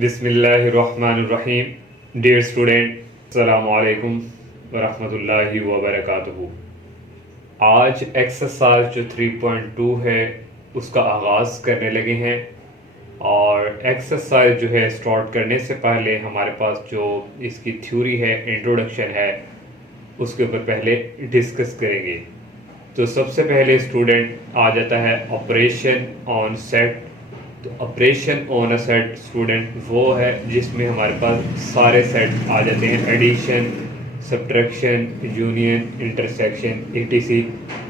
बिस्मिल्लाहिर्रहमानिर्रहीम। Dear student, अस्सलामु अलैकुम वरहमतुल्लाहि वबरकातुहू। आज एक्सरसाइज जो 3.2 है उसका आगाज़ करने लगे हैं। और एक्सरसाइज जो है स्टार्ट करने से पहले हमारे पास जो इसकी थ्योरी है, इंट्रोडक्शन है, उसके ऊपर पहले डिस्कस करेंगे। तो सबसे पहले स्टूडेंट आ जाता है ऑपरेशन ऑन सेट। तो operation on a set student वो है जिसमें हमारे पास सारे सेट आ जाते हैं, addition, subtraction, union, intersection, etc।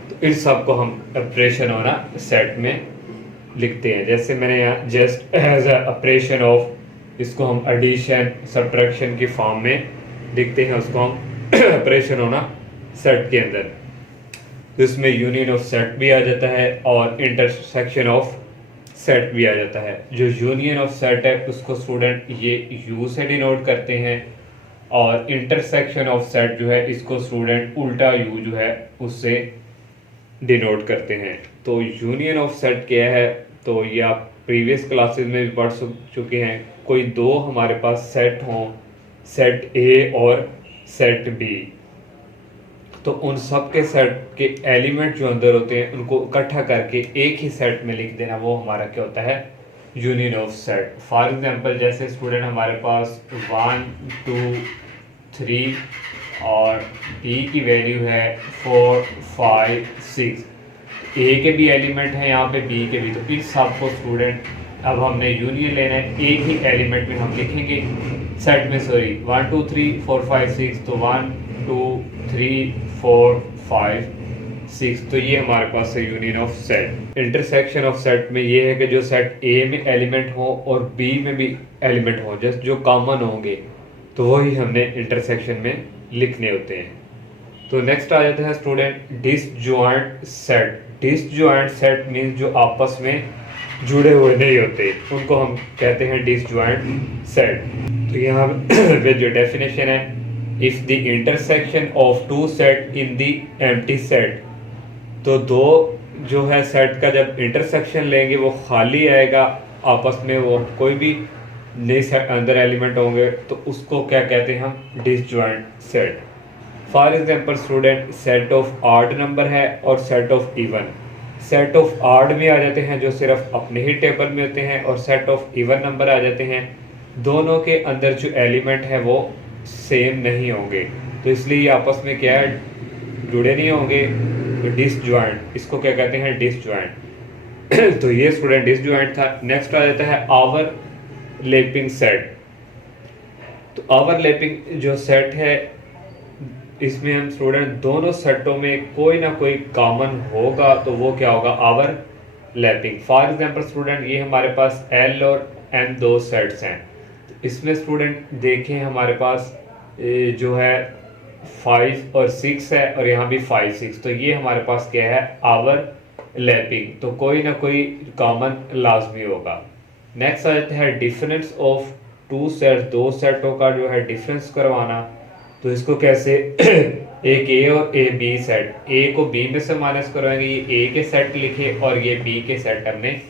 तो इन सब को हम ऑपरेशन ऑन अ सेट में लिखते हैं। जैसे मैंने यहाँ just as a operation of, इसको हम एडिशन सब्ट्रैक्शन की फॉर्म में लिखते हैं, उसको हम ऑपरेशन ऑन अ सेट के अंदर। तो इसमें यूनियन ऑफ सेट भी आ जाता है और इंटरसेक्शन ऑफ सेट भी आ जाता है। जो यूनियन ऑफ सेट है उसको स्टूडेंट ये यू से डिनोट करते हैं, और इंटरसेक्शन ऑफ सेट जो है इसको स्टूडेंट उल्टा यू जो है उससे डिनोट करते हैं। तो यूनियन ऑफ सेट क्या है, तो ये आप प्रीवियस क्लासेस में भी पढ़ चुके हैं। कोई दो हमारे पास सेट हों, सेट ए और सेट बी, तो उन सब के सेट के एलिमेंट जो अंदर होते हैं उनको इकट्ठा करके एक ही सेट में लिख देना, वो हमारा क्या होता है, union of set. For example जैसे स्टूडेंट हमारे पास 1 2 3 और ई की वैल्यू है 4 5 6, ए के भी एलिमेंट हैं यहाँ पे, बी के भी। तो इस सब को स्टूडेंट अब हमने यूनियन लेना है, एक ही एलिमेंट में हम लिखेंगे सेट में, सॉरी 1 2 3 4 5 6, तो 1 2 3 4 5 6, तो ये हमारे पास है union of set. Intersection of set में ये है कि जो सेट ए में एलिमेंट हो और बी में भी एलिमेंट हो, जस्ट जो कॉमन होंगे तो वही हमने इंटरसेक्शन में लिखने होते हैं। तो नेक्स्ट आ जाता है student disjoint set. Disjoint set means जो आपस में जुड़े हुए नहीं होते, उनको हम कहते हैं डिसजॉइंट सेट। तो यहाँ पे जो डेफिनेशन है, if the intersection of two set in the empty set, तो दो जो है सेट का जब इंटरसेक्शन लेंगे वो खाली आएगा, आपस में वो कोई भी नए सेट अंदर एलिमेंट होंगे, तो उसको क्या कहते हैं हम, disjoint set. For example student set of odd number है और set of even. Set of odd में आ जाते हैं जो सिर्फ अपने ही टेबल में होते हैं, और सेट ऑफ इवन नंबर आ जाते हैं दोनों के अंदर जो एलिमेंट है वो सेम नहीं होंगे, तो इसलिए ये आपस में क्या है, जुड़े नहीं होंगे, तो डिसजॉइंट, इसको क्या कहते हैं, डिसजॉइंट। तो ये स्टूडेंट डिसजॉइंट था। नेक्स्ट आ जाता है ओवरलैपिंग सेट। तो ओवरलैपिंग जो सेट है इसमें हम स्टूडेंट दोनों सेटों में कोई ना कोई कॉमन होगा, तो वो क्या होगा, ओवरलैपिंग। फॉर एग्जांपल स्टूडेंट ये हमारे पास एल और एम दो सेट्स हैं, तो इसमें स्टूडेंट देखें हमारे पास जो है 5 और 6 है, और यहाँ भी 5 6, तो ये हमारे पास क्या है, ओवरलैपिंग। तो कोई ना कोई कॉमन लाजमी होगा। नेक्स्ट आ जाता है डिफरेंस ऑफ टू सेट। दो सेटों का जो है डिफरेंस करवाना, तो इसको कैसे एक ए और ए बी सेट, ए को बी में से माइनस करवाएंगे, ये ए के सेट लिखे और ये बी के सेट हमने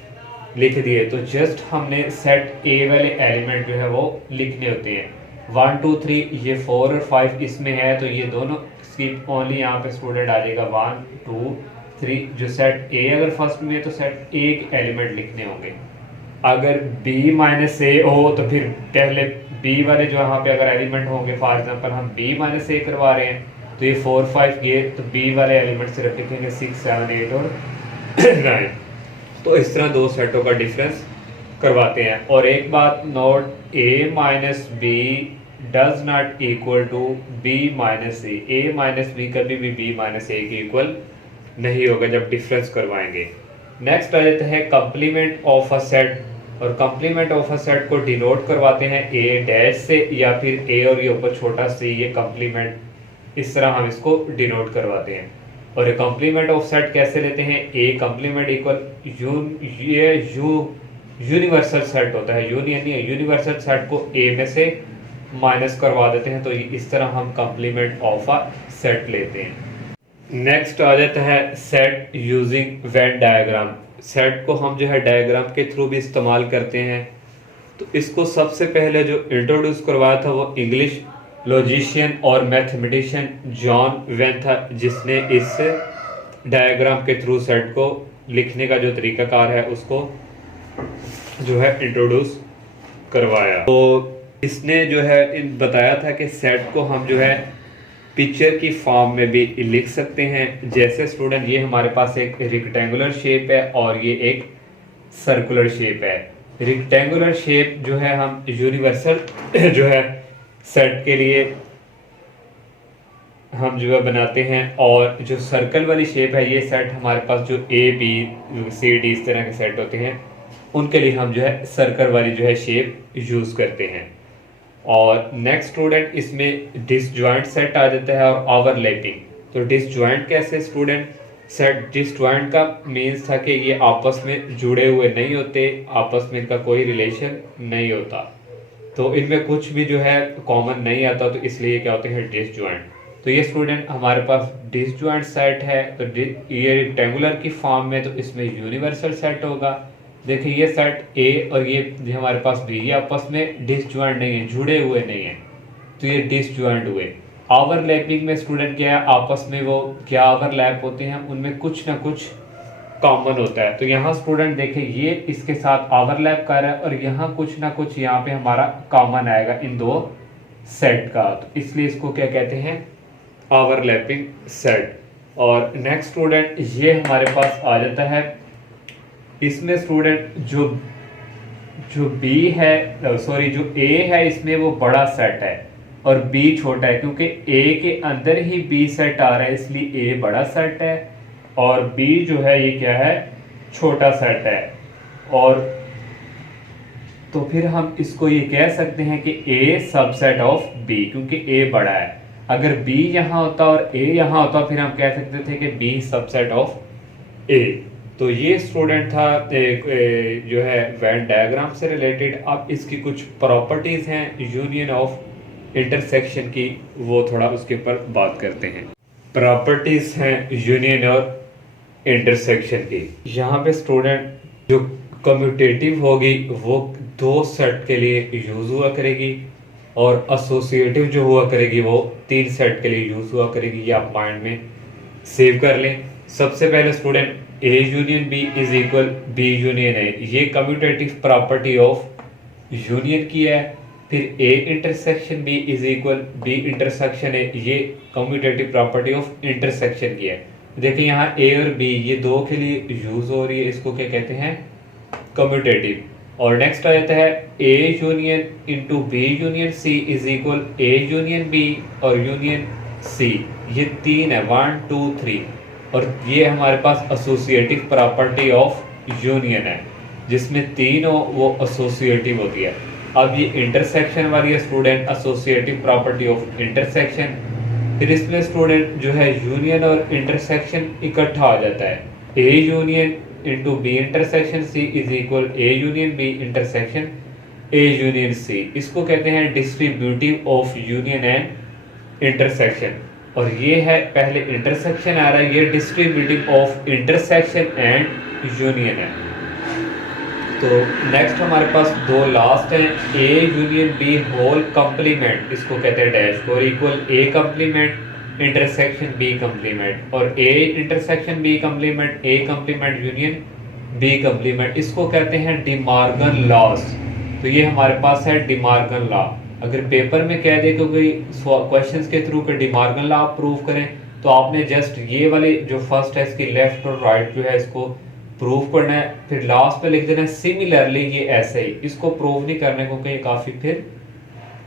लिख दिए। तो जस्ट हमने सेट ए वाले एलिमेंट जो है वो लिखने होते हैं। 1 2 3 ये 4 और 5 इसमें है, तो ये दोनों स्किप ओनली यहाँ पे स्टूडेंट आ जाएगा 1 2 3। जो सेट ए अगर फर्स्ट में है तो सेट ए के एलिमेंट लिखने होंगे। अगर बी माइनस ए हो तो फिर पहले बी वाले जो यहाँ पे अगर एलिमेंट होंगे, फॉर एग्जांपल हम बी माइनस ए करवा रहे हैं, तो ये 4 5 ये, तो बी वाले एलिमेंट सिर्फ लिखेंगे 6 7 8 और 9। तो इस तरह दो सेटों का डिफरेंस करवाते हैं। और एक बात note, A minus B does not equal to B minus A minus B कभी भी बी माइनस ए के इक्वल नहीं होगा जब डिफरेंस करवाएंगे। नेक्स्ट आ जाता है कंप्लीमेंट ऑफ अ सेट। और कंप्लीमेंट ऑफ अ सेट को डिनोट करवाते हैं ए डैश से, या फिर ए और ये ऊपर छोटा सी, ये कंप्लीमेंट, इस तरह हम इसको डिनोट करवाते हैं। और ये कंप्लीमेंट ऑफ सेट कैसे लेते हैं, ए कंप्लीमेंट इक्वल यूनिवर्सल सेट होता है, यूनियन नहीं है, यूनिवर्सल सेट को ए में से माइनस करवा देते हैं, तो इस तरह हम कंप्लीमेंट ऑफ अ सेट लेते हैं। नेक्स्ट आ जाता है set using Venn diagram. Set को हम जो है डायग्राम के थ्रू भी इस्तेमाल करते हैं। तो इसको सबसे पहले जो इंट्रोड्यूस करवाया था वो इंग्लिश लॉजिशियन और मैथमेटिशियन जॉन वेन था, जिसने इस डायग्राम के थ्रू सेट को लिखने का जो तरीकाकार है उसको जो है इंट्रोड्यूस करवाया। तो इसने जो है बताया था कि सेट को हम जो है पिक्चर की फॉर्म में भी लिख सकते हैं। जैसे स्टूडेंट ये हमारे पास एक रेक्टेंगुलर शेप है और ये एक सर्कुलर शेप है। रेक्टेंगुलर शेप जो है हम यूनिवर्सल जो है सेट के लिए हम जो है बनाते हैं, और जो सर्कल वाली शेप है ये सेट हमारे पास जो ए बी सी डी इस तरह के सेट होते हैं उनके लिए हम जो है सर्कल वाली जो है शेप यूज करते हैं। और नेक्स्ट स्टूडेंट इसमें डिसजॉइंट सेट आ जाता है और ओवरलैपिंग। तो डिसजॉइंट कैसे स्टूडेंट? सेट डिसजॉइंट का मीन्स था कि ये आपस में जुड़े हुए नहीं होते, आपस में इनका कोई रिलेशन नहीं होता, तो इनमें कुछ भी जो है कॉमन नहीं आता, तो इसलिए क्या होते हैं डिसजॉइंट। तो ये स्टूडेंट हमारे पास डिसजॉइंट सेट है, तो ये रेक्टेंगुलर की फॉर्म में, तो इसमें यूनिवर्सल सेट होगा। देखिए ये सेट ए और ये हमारे पास बी, ये आपस में डिसजॉइंट नहीं है, जुड़े हुए नहीं है, तो ये डिसजॉइंट हुए। ओवरलैपिंग में स्टूडेंट क्या है, आपस में वो क्या ओवरलैप होते हैं, उनमें कुछ ना कुछ कॉमन होता है। तो यहाँ स्टूडेंट देखें ये इसके साथ ओवरलैप कर रहा है और यहाँ कुछ ना कुछ यहाँ पे हमारा कॉमन आएगा इन दो सेट का, तो इसलिए इसको क्या कहते हैं, ओवरलैपिंग सेट। और नेक्स्ट स्टूडेंट ये हमारे पास आ जाता है, इसमें स्टूडेंट जो बी है सॉरी जो ए है इसमें वो बड़ा सेट है और बी छोटा है, क्योंकि ए के अंदर ही बी सेट आ रहा है इसलिए ए बड़ा सेट है और बी जो है ये क्या है, छोटा सेट है। और तो फिर हम इसको ये कह सकते हैं कि ए सबसेट ऑफ बी, क्योंकि ए बड़ा है। अगर बी यहाँ होता और ए यहाँ होता फिर हम कह सकते थे कि बी सबसेट ऑफ ए। तो ये स्टूडेंट था जो है वेन डायग्राम से रिलेटेड। अब इसकी कुछ प्रॉपर्टीज हैं यूनियन ऑफ इंटरसेक्शन की, वो थोड़ा उसके ऊपर बात करते हैं। प्रॉपर्टीज हैं यूनियन और इंटरसेक्शन की। यहाँ पे स्टूडेंट जो कम्यूटेटिव होगी वो दो सेट के लिए यूज हुआ करेगी और एसोसिएटिव जो हुआ करेगी वो तीन सेट के लिए यूज हुआ करेगी। ये आप माइंड में सेव कर लें। सबसे पहले student A union B is equal B union A, ये कम्यूटेटिव प्रॉपर्टी ऑफ यूनियन की है। फिर A intersection B is equal B intersection A, ये कम्यूटेटिव प्रॉपर्टी ऑफ इंटरसेक्शन की है। देखिए यहाँ ए और बी ये दो के लिए यूज हो रही है, इसको क्या कहते हैं, कम्यूटेटिव। और नेक्स्ट आ जाता है A union into B union C is equal A union B और यूनियन सी, ये तीन है 1 2 3, और ये हमारे पास एसोसिएटिव प्रॉपर्टी ऑफ यूनियन है, जिसमें तीन हो वो एसोसिएटिव होती है। अब ये इंटरसेक्शन वाली है student, associative property of intersection. फिर इसमें स्टूडेंट जो है यूनियन और इंटरसेक्शन इकट्ठा आ जाता है, A union into B intersection C is equal A union B intersection A union C. इसको कहते हैं distributive of union and intersection. और ये है पहले इंटरसेक्शन आ रहा है, ये distributive of intersection and union है। तो नेक्स्ट हमारे पास दो लास्ट हैं, A union B whole complement, इसको कहते हैं डैश, और equal A complement intersection B complement, और A intersection B complement A complement union B complement, इसको कहते हैं डिमार्गन लॉस। तो ये हमारे पास है डिमार्गन लॉ। अगर पेपर में कह दे कोई क्वेश्चंस के थ्रू के डिमार्गन लॉ आप प्रूव करें, तो आपने जस्ट ये वाले जो फर्स्ट है इसकी लेफ्ट और राइट जो है इसको प्रूव करना है, फिर लास्ट पे लिख देना है सिमिलरली ये ऐसे ही। इसको प्रूव नहीं करने को ये काफी फिर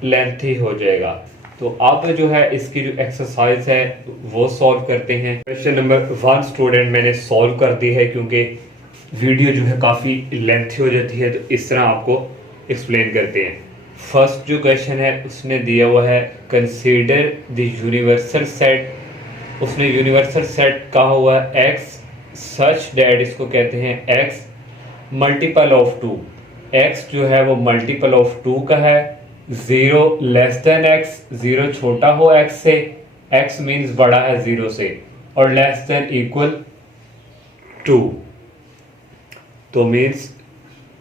लेंथी हो जाएगा। तो अब जो है इसकी जो एक्सरसाइज है वो सॉल्व करते हैं। क्वेश्चन नंबर 1 स्टूडेंट मैंने सॉल्व कर दी है, क्योंकि वीडियो जो है काफी लेंथी हो जाती है, तो इस तरह आपको एक्सप्लेन करते हैं। फर्स्ट जो क्वेश्चन है उसने दिया हुआ है कंसीडर द यूनिवर्सल सेट। उसने यूनिवर्सल सेट कहा हुआ है एक्स सच डैट, इसको कहते हैं एक्स मल्टीपल ऑफ 2। एक्स जो है वो मल्टीपल ऑफ 2 का है। 0 लेस देन एक्स, 0 छोटा हो एक्स से, एक्स मीन्स बड़ा है 0 से, और लेस देन इक्वल 2, तो मीन्स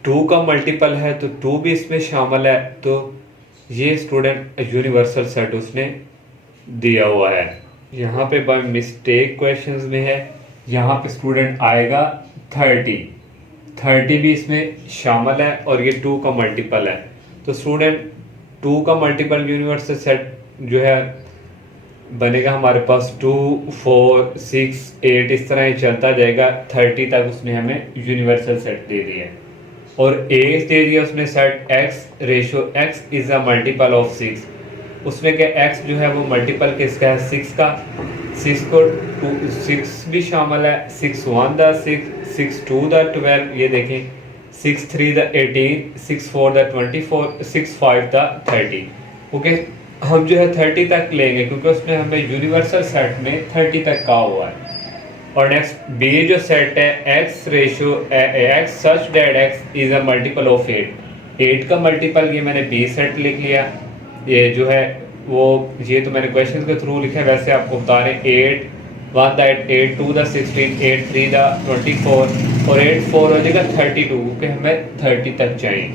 टू का मल्टीपल है तो टू भी इसमें शामिल है, तो ये स्टूडेंट यूनिवर्सल सेट उसने दिया हुआ है। यहाँ पे बाय मिस्टेक क्वेश्चंस में है, यहाँ पे स्टूडेंट आएगा 30 भी इसमें शामिल है और ये टू का मल्टीपल है। तो स्टूडेंट टू का मल्टीपल यूनिवर्सल सेट जो है बनेगा हमारे पास 2, 4, 6, 8 इस तरह ही चलता जाएगा। 30 तक उसने हमें यूनिवर्सल सेट दे दिया है और ए दे दिया उसने set x ratio x is a multiple of 6। उसमें क्या एक्स जो है वो मल्टीपल किसका है 6 का। 6 को 6 भी शामिल है, 6 1 द 6, 6 2 द 12, ये देखें 6 3 द 18, 6 4 द 24, 6 5 द 30। ओके, हम जो है 30 तक लेंगे क्योंकि उसने हमें यूनिवर्सल सेट में 30 तक कहा हुआ है। और नेक्स्ट बी जो सेट है x ratio x such that x is a multiple of 8 का मल्टीपल ये मैंने बी सेट लिख लिया। ये जो है वो ये तो मैंने क्वेश्चन के थ्रू लिखा है, वैसे आपको बता रहे 8 1 द 8, 8 2 द 16, 8 3 द 24 और 8 4 हो जाएगा 32 क्योंकि हमें 30 तक चाहिए।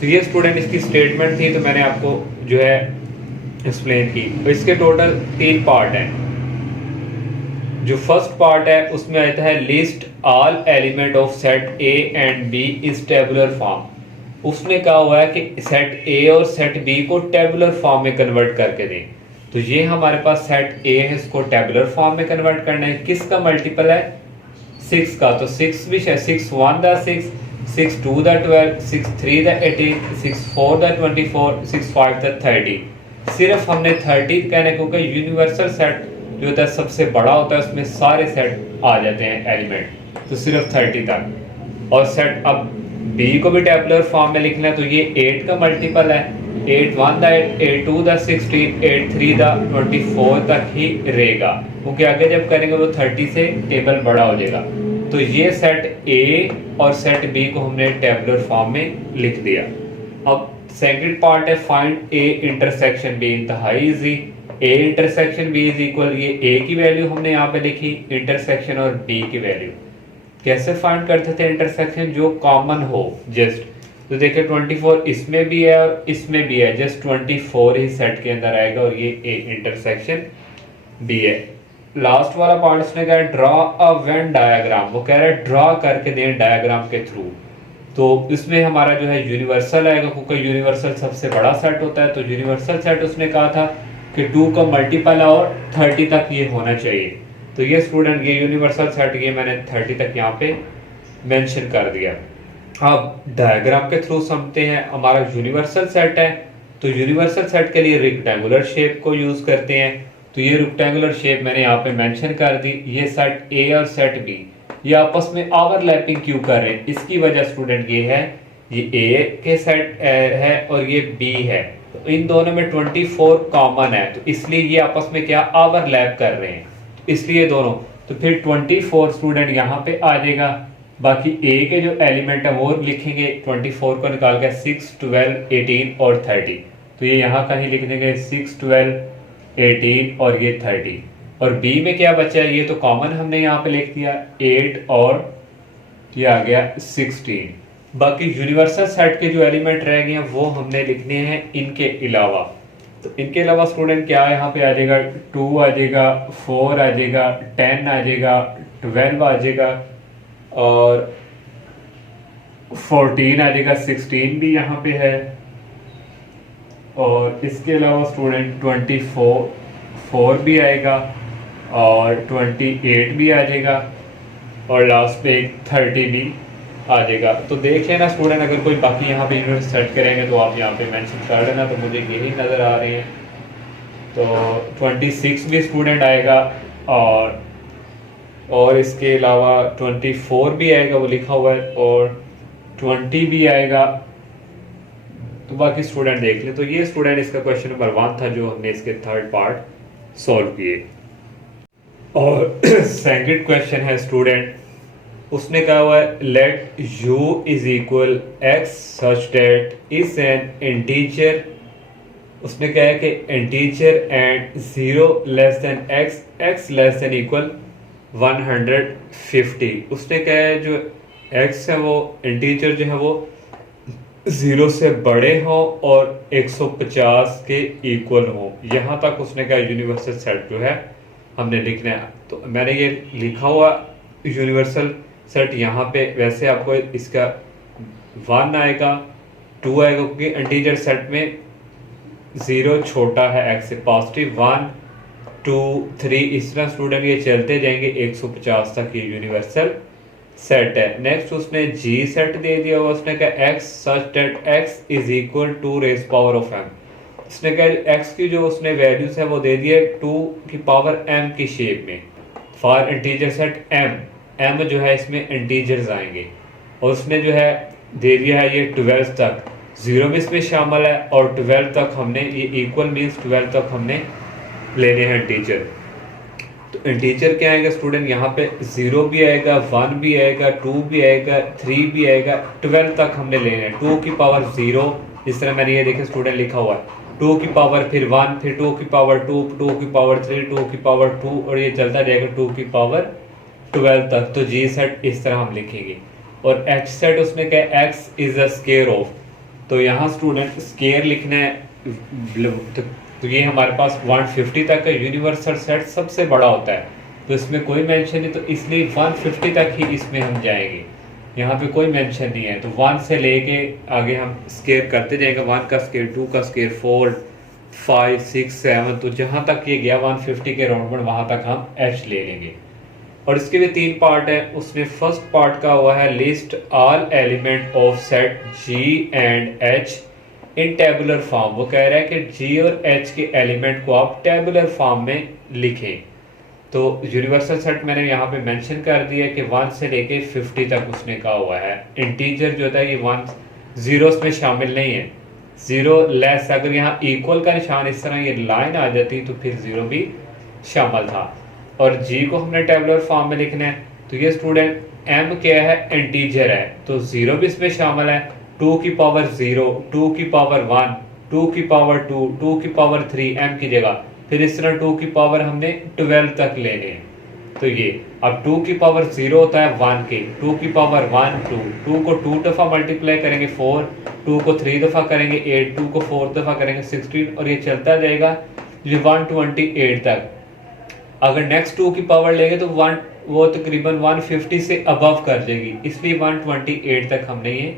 तो ये स्टूडेंट इसकी स्टेटमेंट थी, तो मैंने आपको जो है एक्सप्लेन की। तो इसके टोटल 3 पार्ट हैं। जो फर्स्ट पार्ट है उसमें आता है list all element of set A and B is tabular form. उसने कहा हुआ है कि सेट ए और सेट बी को टेबुलर फॉर्म में कन्वर्ट करके दें। तो ये हमारे पास सेट ए है, इसको टेबुलर फॉर्म में कन्वर्ट करना है। किसका मल्टीपल है 6 का, तो 6 भी है 6 1 the 6, 6 2 the 12, 6 3 the 18, 6 4 the 24, 6 5 the 30। सिर्फ हमने 30 कहना है क्योंकि यूनिवर्सल सेट जो होता है सबसे बड़ा होता है, उसमें सारे सेट आ जाते हैं एलिमेंट, तो सिर्फ 30 तक। और सेट अब बी को भी टेबुलर फॉर्म में लिखना है, तो ये 8 का मल्टीपल है 8 1 द 8, 8 2 द 16, 8 3 द 24 तक ही रहेगा क्योंकि आगे जब करेंगे वो 30 से टेबल बड़ा हो जाएगा। तो ये सेट ए और सेट बी को हमने टेबुलर फॉर्म में लिख दिया। अब सेकंड पार्ट है फाइंड ए इंटरसेक्शन बी। इंतहाई easy, A intersection B is equal, ये ए की वैल्यू हमने यहाँ पे लिखी, इंटरसेक्शन और बी की वैल्यू कैसे फाइंड करते थे इंटरसेक्शन, जो कॉमन हो जस्ट। तो देखिए 24 इसमें भी है और इसमें भी है, जस्ट 24 ही सेट के अंदर आएगा और ये ए इंटरसेक्शन बी है। लास्ट वाला पार्ट इसने कहा ड्रॉ अ वेन डायग्राम, वो कह रहा है ड्रॉ करके दें डायग्राम के थ्रू। तो इसमें हमारा जो है यूनिवर्सल आएगा क्योंकि यूनिवर्सल सबसे बड़ा सेट होता है। तो यूनिवर्सल सेट उसने कहा था कि 2 का मल्टीपल है और 30 तक ये होना चाहिए। तो ये स्टूडेंट ये यूनिवर्सल सेट ये मैंने 30 तक यहाँ पे मेंशन कर दिया। अब डायग्राम के थ्रू समझते हैं। हमारा यूनिवर्सल सेट है तो यूनिवर्सल सेट के लिए रेक्टेंगुलर शेप को यूज करते हैं। तो ये रेक्टेंगुलर शेप मैंने यहाँ पे मेंशन कर दी। ये सेट ए और सेट बी ये आपस में ओवरलैपिंग क्यों कर रहे हैं, इसकी वजह स्टूडेंट ये है, ये ए के सेट है और ये बी है, तो इन दोनों में 24 कॉमन है, तो इसलिए ये आपस में क्या ओवरलैप कर रहे हैं, इसलिए दोनों। तो फिर 24 स्टूडेंट यहाँ पे आ जाएगा। बाकी ए के जो एलिमेंट है वो लिखेंगे 24 को निकाल कर 6, 12, 18 और 30। तो ये यहाँ कहीं लिख देंगे 6, 12, 18 और ये 30। और बी में क्या बचा है, ये तो कॉमन हमने यहाँ पे लिख दिया 8 और ये आ गया 16। बाकी यूनिवर्सल सेट के जो एलिमेंट रह गए हैं वो हमने लिखने हैं इनके अलावा। तो इनके अलावा स्टूडेंट क्या है, यहाँ पे आ जाएगा 2 आ जाएगा, 4 आ जाएगा, 10 आ जाएगा, 12 आ जाएगा और 14 आ जाएगा, 16 भी यहाँ पे है। और इसके अलावा स्टूडेंट 24 भी आएगा और 28 भी आ जाएगा और लास्ट पे 30 भी आ जाएगा। तो देख लेना स्टूडेंट, अगर कोई बाकी यहाँ पे यूनिट सेट करेंगे तो आप यहाँ पे मेंशन कर देना। तो मुझे यही नज़र आ रहे हैं। तो 26 भी स्टूडेंट आएगा और इसके अलावा 24 भी आएगा, वो लिखा हुआ है, और 20 भी आएगा। तो बाकी स्टूडेंट देख ले। तो ये स्टूडेंट इसका क्वेश्चन नंबर 1 था जो हमने इसके थर्ड पार्ट सॉल्व किए। और सेकंड क्वेश्चन है स्टूडेंट, उसने कहा हुआ है let u is equal x such that is an integer. उसने कहा है कि integer and 0 less than x less than equal 150। उसने कहा है जो x है वो इंटीजर जो है वो 0 से बड़े हों और 150 के इक्वल हों, यहाँ तक उसने कहा यूनिवर्सल सेट जो है हमने लिखना है। तो मैंने ये लिखा हुआ यूनिवर्सल सेट यहाँ पे, वैसे आपको इसका 1 आएगा, 2 आएगा, क्योंकि इंटीजर सेट में 0 छोटा है x से, पॉजिटिव 1 2 3 इस तरह स्टूडेंट ये चलते जाएंगे 150 तक, ये यूनिवर्सल सेट है। नेक्स्ट उसने जी सेट दे दिया हुआ, उसने कहा x such that x is equal to raise power of m। उसने कहा x की जो उसने वैल्यूज है वो दे दिए 2 की पावर m की शेप में फॉर इंटीजर सेट m जो है इसमें इंटीजर्स आएंगे, और उसने जो है दे दिया है ये 12 तक, 0 भी इसमें शामिल है, और 12 तक हमने ये इक्वल मीन्स 12 तक हमने लेने हैं इंटीजर। तो इंटीजर क्या आएगा स्टूडेंट, यहाँ पे 0 भी आएगा, 1 भी आएगा, 2 भी आएगा, 3 भी आएगा, 12 तक हमने लेने हैं। 2 की पावर 0, इस तरह मैंने ये देखे स्टूडेंट लिखा हुआ है, 2 की पावर फिर 1, फिर 2 की पावर 2, 2 की पावर 3, 2 की पावर 2, और ये चलता रहेगा 2 की पावर 12 तक। तो जी सेट इस तरह हम लिखेंगे। और एच सेट उसने कहा x is a square of, तो यहाँ स्टूडेंट स्केयर लिखना है। तो ये हमारे पास 150 तक का यूनिवर्सल सेट सबसे बड़ा होता है, तो इसमें कोई मेंशन नहीं, तो इसलिए 150 तक ही इसमें हम जाएंगे, यहाँ पे कोई मेंशन नहीं है। तो 1 से लेके आगे हम स्केयर करते जाएंगे, 1 का स्केयर, 2 का स्केयर, 4 5 6 7, तो जहाँ तक ये गया 150 के राउंड वहाँ तक हम एच ले लेंगे। और इसके भी 3 पार्ट है। उसने फर्स्ट पार्ट का हुआ है list all element of set G and H in tabular form. वो कह रहा है कि जी और एच के एलिमेंट को आप टेबुलर फॉर्म में लिखें। तो यूनिवर्सल सेट मैंने यहाँ पे मेंशन कर दिया कि 1 से लेके 50 तक उसने कहा हुआ है। इंटीजर जो था ये 1 0 में शामिल नहीं है, 0 लेस, अगर यहाँ इक्वल का निशान इस तरह ये लाइन आ जाती तो फिर 0 भी शामिल था। और जी को हमने टेबुलर फॉर्म में लिखना है। तो ये स्टूडेंट एम क्या है, इंटीजर है, तो 0 भी इसमें शामिल है, 2 की पावर 0, 2 की पावर 1, 2 की पावर 2, 2 की पावर 3 एम की जगह, फिर इस तरह 2 की पावर हमने 12 तक लेने हैं। तो ये अब 2 की पावर 0 होता है 1 के, 2 की पावर 1 2, 2 को 2 दफ़ा मल्टीप्लाई करेंगे 4, 2 को 3 दफ़ा करेंगे 8, 2 को 4 दफ़ा करेंगे 16, और ये चलता जाएगा ये 128 तक। अगर नेक्स्ट 2 की पावर लेंगे तो वो तकरीबन 150 से अबव कर जाएगी, इसलिए 128 तक हमने ये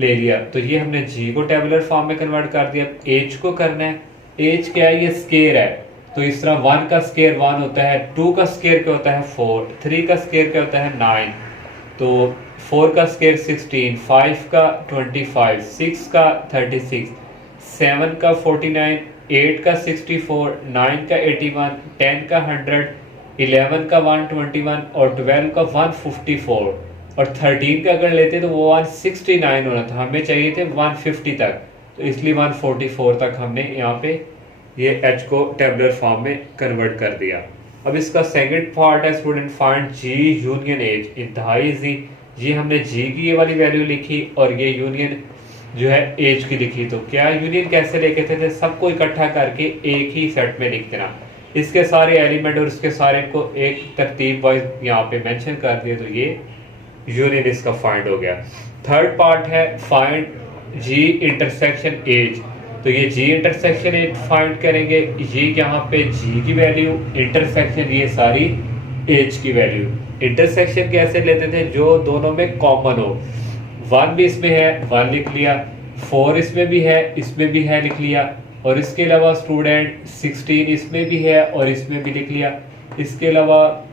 ले लिया। तो ये हमने जी को टेबुलर फॉर्म में कन्वर्ट कर दिया। एच को करना है, एच क्या है, ये स्केयर है, तो इस तरह 1 का स्केयर 1 होता है, 2 का स्केयर क्या होता है 4, 3 का स्केयर क्या होता है 9, तो 4 का स्केयर 16, 5 का 25, 6 का 36, 7 का 49, 8 का 64, 9 का 81, 10 का 100, 11 का 121, और 12 का 154, और 13 का अगर लेते तो वो 169 होना था, हमें चाहिए थे 150 तक, तो इसलिए 144 तक हमने यहाँ पे ये एच को टेबुलर फॉर्म में कन्वर्ट कर दिया। अब इसका सेकंड पार्ट है स्टूडेंट फाइंड जी यूनियन एज, इंतहाई इजी। ये हमने जी की ये वाली वैल्यू लिखी और ये यूनियन जो है एज की लिखी। तो क्या यूनियन कैसे लेके थे, सबको इकट्ठा करके एक ही सेट में लिख देना, इसके सारे एलिमेंट और इसके सारे को एक तरतीब वाइज यहाँ पे मेंशन कर दिया, तो ये यूनियन इसका फाइंड हो गया। थर्ड पार्ट है फाइंड जी इंटरसेक्शन एज। तो ये जी इंटरसेक्शन एज फाइंड करेंगे, ये यहाँ पे जी की वैल्यू, इंटरसेक्शन ये सारी एज की वैल्यू। इंटरसेक्शन कैसे लेते थे, जो दोनों में कॉमन हो, 1 भी इसमें है 1 लिख लिया, 4 इसमें भी है इसमें भी है लिख लिया, और इसके अलावा स्टूडेंट 16 इसमें भी है और इसमें भी लिख लिया, इसके अलावा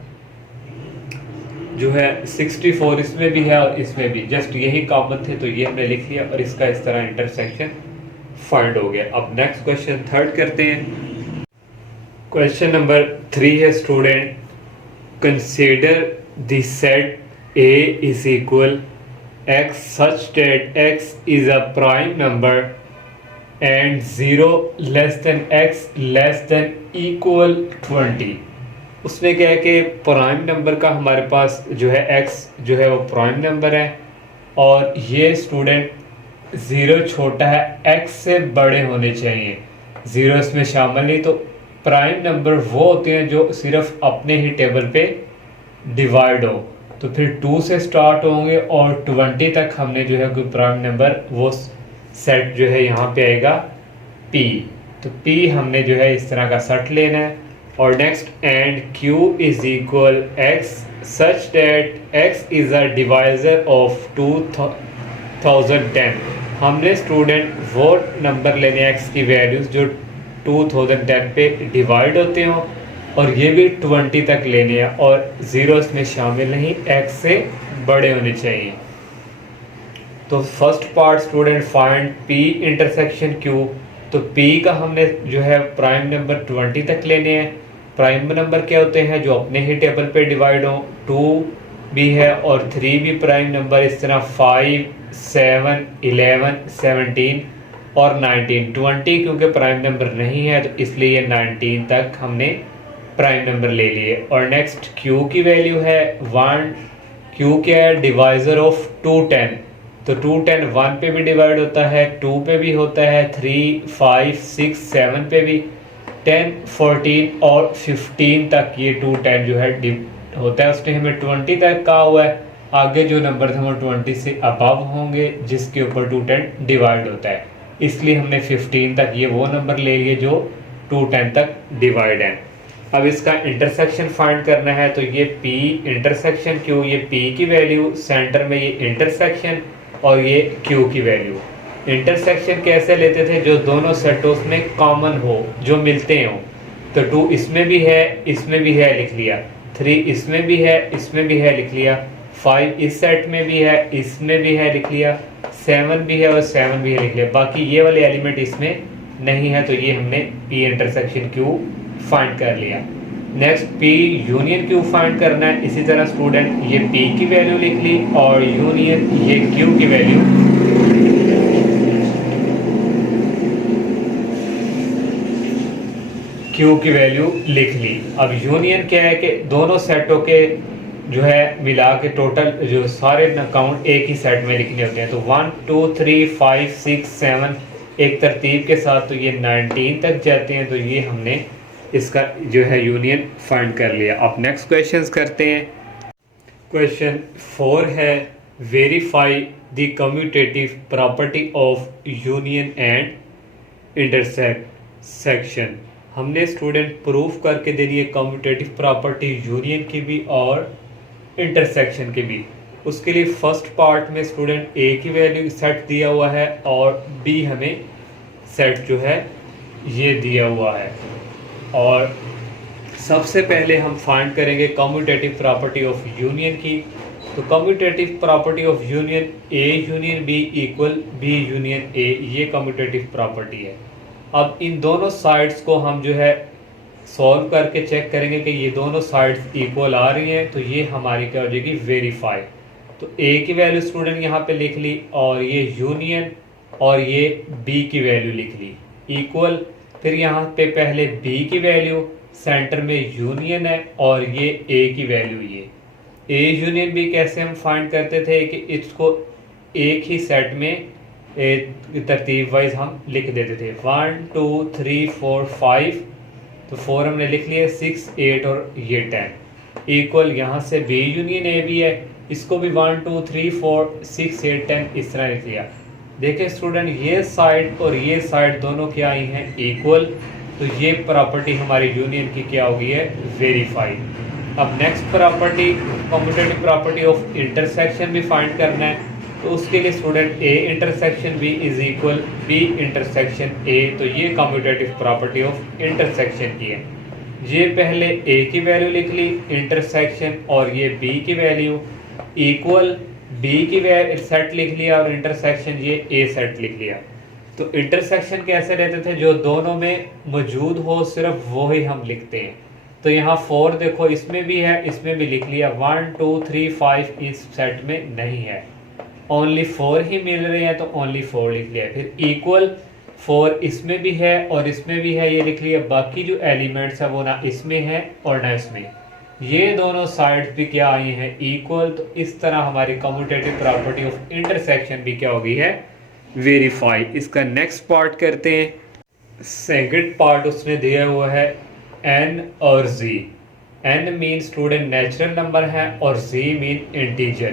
जो है 64 इसमें भी है और इसमें भी, जस्ट यही कॉमन थे तो ये हमने लिख लिया और इसका इस तरह इंटरसेक्शन फाइंड हो गया। अब नेक्स्ट क्वेश्चन थर्ड करते हैं। क्वेश्चन नंबर 3 है student, consider the set A is equal x such that x is a prime number and 0 less than x less than equal 20। उसमें क्या है कि प्राइम नंबर का हमारे पास जो है x जो है वो प्राइम नंबर है और ये स्टूडेंट 0 छोटा है x से बड़े होने चाहिए, 0 इसमें शामिल नहीं। तो प्राइम नंबर वो होते हैं जो सिर्फ अपने ही टेबल पे डिवाइड हो, तो फिर 2 से स्टार्ट होंगे और 20 तक हमने जो है कोई प्राइम नंबर वो सेट जो है यहाँ पे आएगा P। तो P हमने जो है इस तरह का सेट लेना है। और next and Q is equal X such that X is a divisor of 2010। हमने स्टूडेंट वो नंबर लेने हैं X की वैल्यूज जो 2010 पे डिवाइड होते हो, और ये भी 20 तक लेने हैं, और ज़ीरो इसमें शामिल नहीं, X से बड़े होने चाहिए। तो first part student find P intersection Q। तो P का हमने जो है प्राइम नंबर 20 तक लेने हैं। प्राइम नंबर क्या होते हैं जो अपने ही टेबल पे डिवाइड हो। 2 भी है और 3 भी प्राइम नंबर, इस तरह 5, 7, 11, 17 और 19। 20 क्योंकि प्राइम नंबर नहीं है तो इसलिए 19 तक हमने प्राइम नंबर ले लिए। और नेक्स्ट Q की वैल्यू है 1। Q क्या है, डिवाइजर ऑफ 210। तो 210 1 पे भी डिवाइड होता है, 2 पे भी होता है, 3, 5, 6, 7 पे भी, 10, 14 और 15 तक ये 210 जो है होता है। उसने हमें 20 तक कहा हुआ है, आगे जो नंबर थे वो 20 से अबव होंगे जिसके ऊपर 210 डिवाइड होता है, इसलिए हमने 15 तक ये वो नंबर ले लिए जो 210 तक डिवाइड है। अब इसका इंटरसेक्शन फाइंड करना है। तो ये P इंटरसेक्शन Q, ये P की वैल्यू, सेंटर में ये इंटरसेक्शन और ये Q की वैल्यू। इंटरसेक्शन कैसे लेते थे, जो दोनों सेटों में कॉमन हो, जो मिलते हो। तो 2 इसमें भी है, इसमें भी है, लिख लिया। 3 इसमें भी है, इसमें भी है, लिख लिया। 5 इस सेट में भी है, इसमें भी है, लिख लिया। 7 भी है और 7 भी है, लिख लिया। बाकी ये वाले एलिमेंट इसमें नहीं है, तो ये हमने P इंटरसेक्शन Q फाइंड कर लिया। Next P union Q find करना है। इसी तरह स्टूडेंट ये P की वैल्यू लिख ली और यूनियन ये Q की वैल्यू लिख ली। अब यूनियन क्या है कि दोनों सेटों के जो है मिला के टोटल जो सारे अकाउंट एक ही सेट में लिखने होते हैं। तो 1, 2, 3, 5, 6, 7 एक तरतीब के साथ, तो ये 19 तक जाते हैं। तो ये हमने इसका जो है यूनियन फाइंड कर लिया। अब नेक्स्ट क्वेश्चंस करते हैं। क्वेश्चन 4 है verify the commutative property of union and intersection. हमने स्टूडेंट प्रूफ करके देनी है कम्यूटेटिव प्रॉपर्टी यूनियन की भी और इंटरसेक्शन की भी। उसके लिए फर्स्ट पार्ट में स्टूडेंट A की वैल्यू सेट दिया हुआ है और B हमें सेट जो है ये दिया हुआ है। और सबसे पहले हम फाइंड करेंगे कम्यूटेटिव प्रॉपर्टी ऑफ यूनियन की। तो commutative property of union A union B equal B union A, ये कम्यूटेटिव प्रॉपर्टी है। अब इन दोनों साइड्स को हम जो है सॉल्व करके चेक करेंगे कि ये दोनों साइड्स इक्वल आ रही हैं, तो ये हमारी क्या हो जाएगी, वेरीफाई। तो A की वैल्यू स्टूडेंट यहाँ पे लिख ली और ये यूनियन और ये B की वैल्यू लिख ली इक्वल। फिर यहाँ पे पहले B की वैल्यू, सेंटर में यूनियन है और ये A की वैल्यू, ये A यूनियन B कैसे हम फाइंड करते थे कि इसको एक ही सेट में तरतीब वाइज हम लिख देते थे। 1, 2, 3, 4, 5, तो 4 हमने लिख लिया, 6, 8 और ये 10 इक्वल। यहाँ से B यूनियन A भी है, इसको भी 1, 2, 3, 4, 6, 8, 10 इस तरह लिख लिया। देखिए स्टूडेंट ये साइड और ये साइड दोनों क्या आई हैं, इक्वल। तो ये प्रॉपर्टी हमारी यूनियन की क्या हो गई है, वेरीफाइड। अब next property commutative property of intersection भी फाइंड करना है। तो उसके लिए student A intersection B is equal B intersection A। तो ये कम्यूटेटिव प्रॉपर्टी ऑफ इंटरसेक्शन की है। ये पहले A की वैल्यू लिख ली इंटरसेक्शन और ये B की वैल्यू इक्वल B की वैल्यू सेट लिख लिया और इंटरसेक्शन ये A सेट लिख लिया। तो इंटरसेक्शन कैसे लेते थे, जो दोनों में मौजूद हो सिर्फ वो ही हम लिखते हैं। तो यहाँ 4 देखो इसमें भी है, इसमें भी लिख लिया। 1, 2, 3, 5 इस सेट में नहीं है, ओनली 4 ही मिल रहे हैं, तो ओनली 4 लिख लिया। फिर इक्वल 4 इसमें भी है और इसमें भी है, ये लिख लिया। बाकी जो एलिमेंट्स है वो ना इसमें है और ना इसमें, ये दोनों साइड्स भी क्या आई हैं, इक्वल। तो इस तरह हमारी कम्यूटेटिव प्रॉपर्टी ऑफ इंटरसेक्शन भी क्या हो गई है, वेरीफाई। इसका नेक्स्ट पार्ट करते हैं। सेकंड पार्ट उसने दिया हुआ है n और z। n mean student natural number है और z मीन इंटीजर।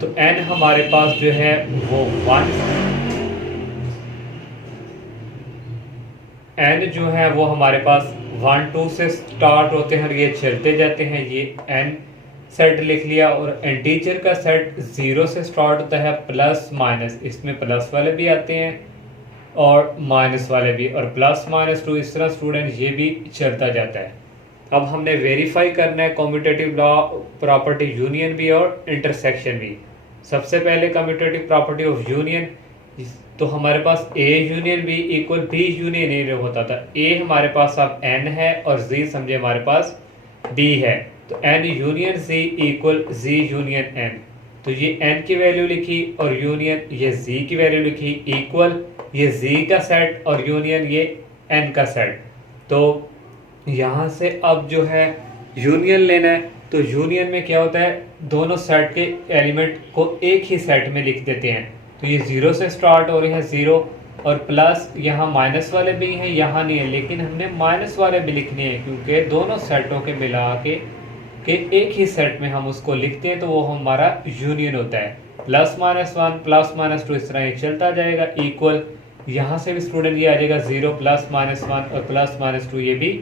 तो n हमारे पास जो है वो 1 एन जो है वो हमारे पास 1 2 से स्टार्ट होते हैं और ये चलते जाते हैं, ये एन सेट लिख लिया। और इंटीजर का सेट 0 से स्टार्ट होता है प्लस माइनस, इसमें प्लस वाले भी आते हैं और माइनस वाले भी, और प्लस माइनस 2 इस तरह स्टूडेंट ये भी चलता जाता है। अब हमने वेरीफाई करना है कम्यूटेटिव लॉ प्रॉपर्टी यूनियन भी और इंटरसेक्शन भी। सबसे पहले कम्यूटेटिव प्रॉपर्टी ऑफ यूनियन, तो हमारे पास A union B equal B union A होता था। ए हमारे पास अब एन है और जी समझे हमारे पास डी है, तो एन यूनियन जी इक्वल जी यूनियन एन। तो ये एन की वैल्यू लिखी और यूनियन ये जी की वैल्यू लिखी, इक्वल ये जी का सेट और यूनियन ये एन का सेट। तो यहाँ से अब जो है यूनियन लेना है, तो यूनियन में क्या होता है, दोनों सेट के एलिमेंट को एक ही सेट में लिख देते हैं। तो ये 0 से स्टार्ट हो रहे हैं 0, और प्लस यहाँ माइनस वाले भी हैं, यहाँ नहीं है, लेकिन हमने माइनस वाले भी लिखने हैं क्योंकि दोनों सेटों के मिला के एक ही सेट में हम उसको लिखते हैं, तो वो हमारा यूनियन होता है। प्लस माइनस 1 प्लस माइनस 2 इस तरह ये चलता जाएगा, इक्वल यहाँ से भी स्टूडेंट ये आ जाएगा 0 प्लस माइनस 1 और प्लस माइनस 2 ये भी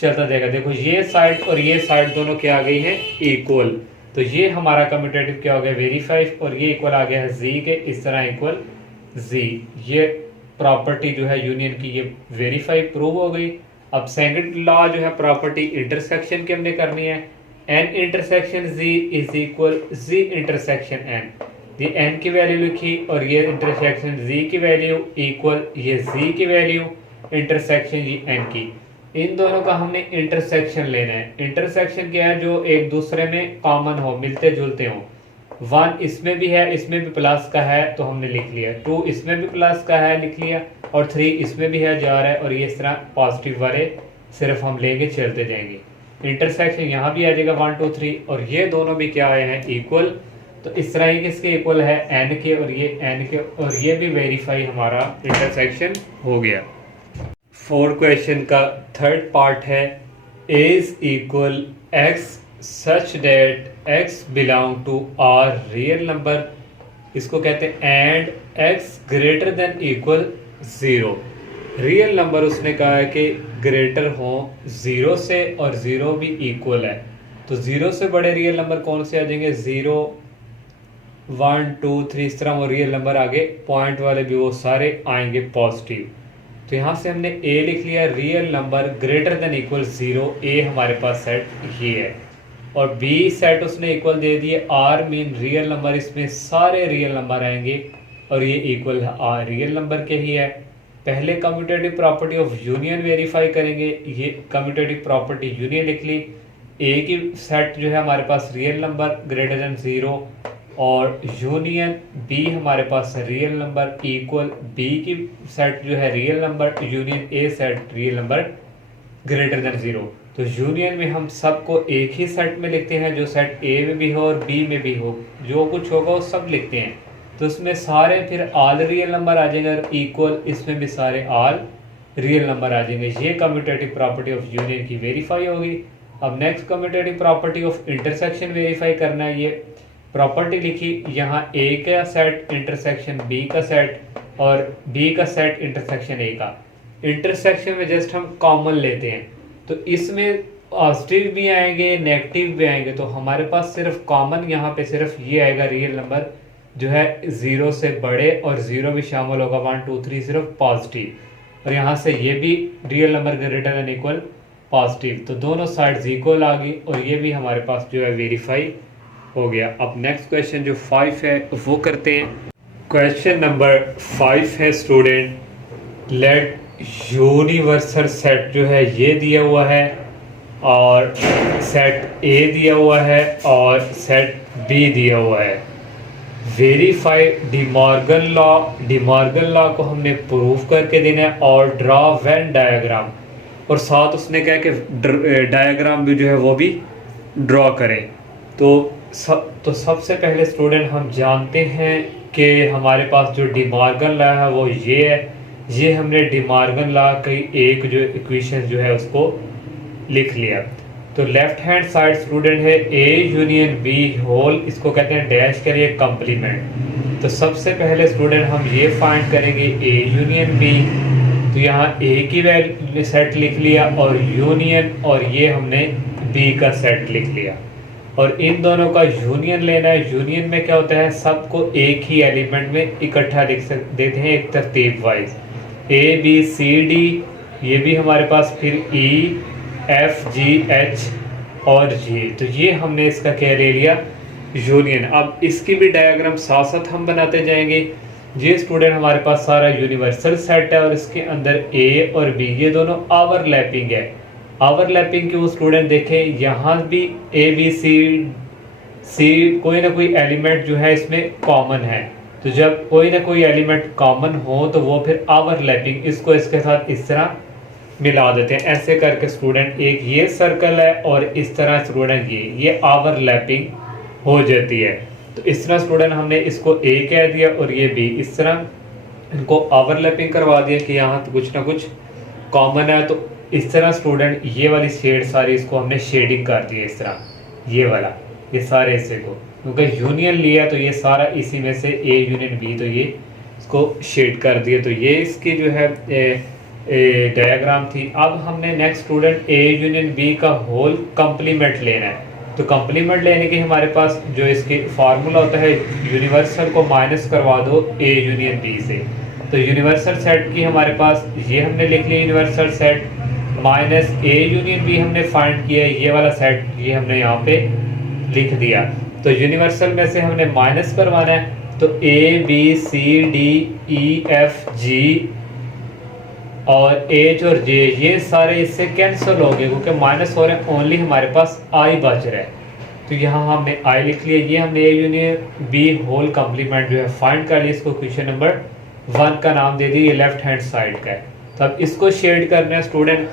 चलता जाएगा। देखो ये साइड और ये साइड दोनों क्या आ गई हैं, इक्वल। तो ये हमारा कम्यूटेटिव क्या हो गया, वेरीफाई, और ये इक्वल आ गया है जी के, इस तरह इक्वल जी। ये प्रॉपर्टी जो है यूनियन की ये वेरीफाई प्रूव हो गई। अब सेकंड लॉ जो है प्रॉपर्टी इंटरसेक्शन की हमने करनी है। N intersection G is equal G intersection N. ये एन की वैल्यू लिखी और ये इंटरसेक्शन जी की वैल्यू इक्वल ये जी की वैल्यू इंटरसेक्शन ये एन की। इन दोनों का हमने इंटरसेक्शन लेना है। इंटरसेक्शन क्या है, जो एक दूसरे में कॉमन हो, मिलते जुलते हो। 1 इसमें भी है, इसमें भी प्लस का है तो हमने लिख लिया, 2 इसमें भी प्लस का है लिख लिया, और 3 इसमें भी है जा रहा है, और ये इस तरह पॉजिटिव वाले सिर्फ हम लेंगे चलते जाएंगे। इंटरसेक्शन यहाँ भी आ जाएगा 1 2 3, और ये दोनों भी क्या आए हैं, इक्वल। तो इस तरह ये किसके इक्वल है, एन के, और ये एन के, और ये भी वेरीफाई हमारा इंटरसेक्शन हो गया। 4 क्वेश्चन का थर्ड पार्ट है, is equal x such that x belong to R real number. इसको कहते हैं and x greater than equal 0। Real number उसने कहा है कि ग्रेटर हो 0 से, और 0 भी इक्वल है। तो 0 से बड़े रियल नंबर कौन से आ जाएंगे, 0 1 2 3 इस तरह वो रियल नंबर आगे पॉइंट वाले भी वो सारे आएंगे पॉजिटिव। तो यहाँ से हमने ए लिख लिया, real number greater than equal 0, ए हमारे पास सेट ये है, और बी सेट उसने इक्वल दे दिए, आर मीन रियल नंबर, इसमें सारे रियल नंबर आएंगे और ये इक्वल आर रियल नंबर के ही है। पहले commutative property of union verify करेंगे, ये कम्यूटेटिव प्रॉपर्टी यूनियन लिख ली। ए की सेट जो है हमारे पास रियल नंबर ग्रेटर देन 0, और यूनियन बी हमारे पास रियल नंबर इक्वल बी की सेट जो है real number, union A set real number greater than 0। तो यूनियन में हम सबको एक ही सेट में लिखते हैं, जो सेट ए में भी हो और बी में भी हो, जो कुछ होगा वो सब लिखते हैं। तो उसमें सारे फिर ऑल रियल नंबर आ जाएंगे, और इक्वल इसमें भी सारे ऑल रियल नंबर आ जाएंगे। ये कम्यूटेटिव प्रॉपर्टी ऑफ यूनियन की वेरीफाई होगी। अब next commutative property of intersection verify करना है। ये प्रॉपर्टी लिखी, यहाँ ए का सेट इंटरसेक्शन बी का सेट, और बी का सेट इंटरसेक्शन ए का। इंटरसेक्शन में जस्ट हम कॉमन लेते हैं, तो इसमें पॉजिटिव भी आएंगे नेगेटिव भी आएंगे, तो हमारे पास सिर्फ कॉमन यहाँ पे सिर्फ ये आएगा, रियल नंबर जो है 0 से बड़े, और 0 भी शामिल होगा, 1 2 3 सिर्फ पॉजिटिव, और यहाँ से ये भी real number greater than equal positive. तो दोनों साइड्स इक्वल आ गई, और ये भी हमारे पास जो है वेरीफाई हो गया। अब नेक्स्ट क्वेश्चन जो 5 है वो करते हैं। क्वेश्चन नंबर 5 है स्टूडेंट, लेट यूनिवर्सल सेट जो है ये दिया हुआ है, और सेट ए दिया हुआ है, और सेट बी दिया हुआ है। Verify De Morgan law. De Morgan law को हमने प्रूफ करके देना है, और ड्रॉ वेन डायग्राम, और साथ उसने कहा कि डायग्राम भी जो है वो भी ड्रॉ करें। तो सबसे पहले स्टूडेंट हम जानते हैं कि हमारे पास जो डिमॉर्गन लॉ है वो ये है। ये हमने डिमॉर्गन लॉ की एक जो इक्वेशन जो है उसको लिख लिया। तो लेफ्ट हैंड साइड स्टूडेंट है ए यूनियन बी होल, इसको कहते हैं डैश करिए कंप्लीमेंट। तो सबसे पहले स्टूडेंट हम ये फाइंड करेंगे ए यूनियन बी, तो यहाँ ए की सेट लिख लिया और यूनियन, और ये हमने बी का सेट लिख लिया, और इन दोनों का यूनियन लेना है। यूनियन में क्या होता है, सबको एक ही एलिमेंट में इकट्ठा लिख देते हैं एक तरतीब wise, A B C D, ये भी हमारे पास, फिर ई एफ जी एच और जी। तो ये हमने इसका क्या ले लिया, यूनियन। अब इसकी भी डायग्राम साथ साथ हम बनाते जाएंगे। ये स्टूडेंट हमारे पास सारा यूनिवर्सल सेट है और इसके अंदर ए और बी ये दोनों ओवरलैपिंग है। ओवरलैपिंग क्यों स्टूडेंट, देखें यहाँ भी ए बी सी कोई ना कोई एलिमेंट जो है इसमें कॉमन है। तो जब कोई ना कोई एलिमेंट कॉमन हो तो वो फिर ओवरलैपिंग, इसको इसके साथ इस तरह मिला देते हैं। ऐसे करके स्टूडेंट एक ये सर्कल है और इस तरह स्टूडेंट ये ओवरलैपिंग हो जाती है। तो इस तरह स्टूडेंट हमने इसको ए कह दिया और ये बी, इस तरह इनको ओवरलैपिंग करवा दिया कि यहाँ तो कुछ ना कुछ कॉमन है। तो इस तरह स्टूडेंट ये वाली शेड सारी इसको हमने शेडिंग कर दी है इस तरह, ये वाला, ये सारे हिस्से को, क्योंकि यूनियन लिया तो ये सारा इसी में से ए यूनियन बी, तो ये इसको शेड कर दिया। तो ये इसकी जो है डायग्राम थी। अब हमने next student A union B का होल कंप्लीमेंट लेना है। तो कंप्लीमेंट लेने के हमारे पास जो इसकी फार्मूला होता है, यूनिवर्सल को माइनस करवा दो ए यूनियन बी से। तो यूनिवर्सल सेट की हमारे पास ये हमने लिख लिया, universal set minus A union B हमने फाइंड किया, ये वाला सेट ये हमने यहाँ पे लिख दिया। तो यूनिवर्सल में से हमने माइनस करवाना है, तो A B C D E F G और एच और जे ये सारे इससे कैंसिल हो गए क्योंकि माइनस हो रहे हैं, ओनली हमारे पास आई बच रहा है। तो यहाँ हमने आई लिख लिया। ये हमने A union B whole complement जो है फाइंड कर लिया, इसको क्वेश्चन नंबर 1 का नाम दे दिया, ये लेफ्ट हैंड साइड का है। तो अब इसको शेड करना है स्टूडेंट।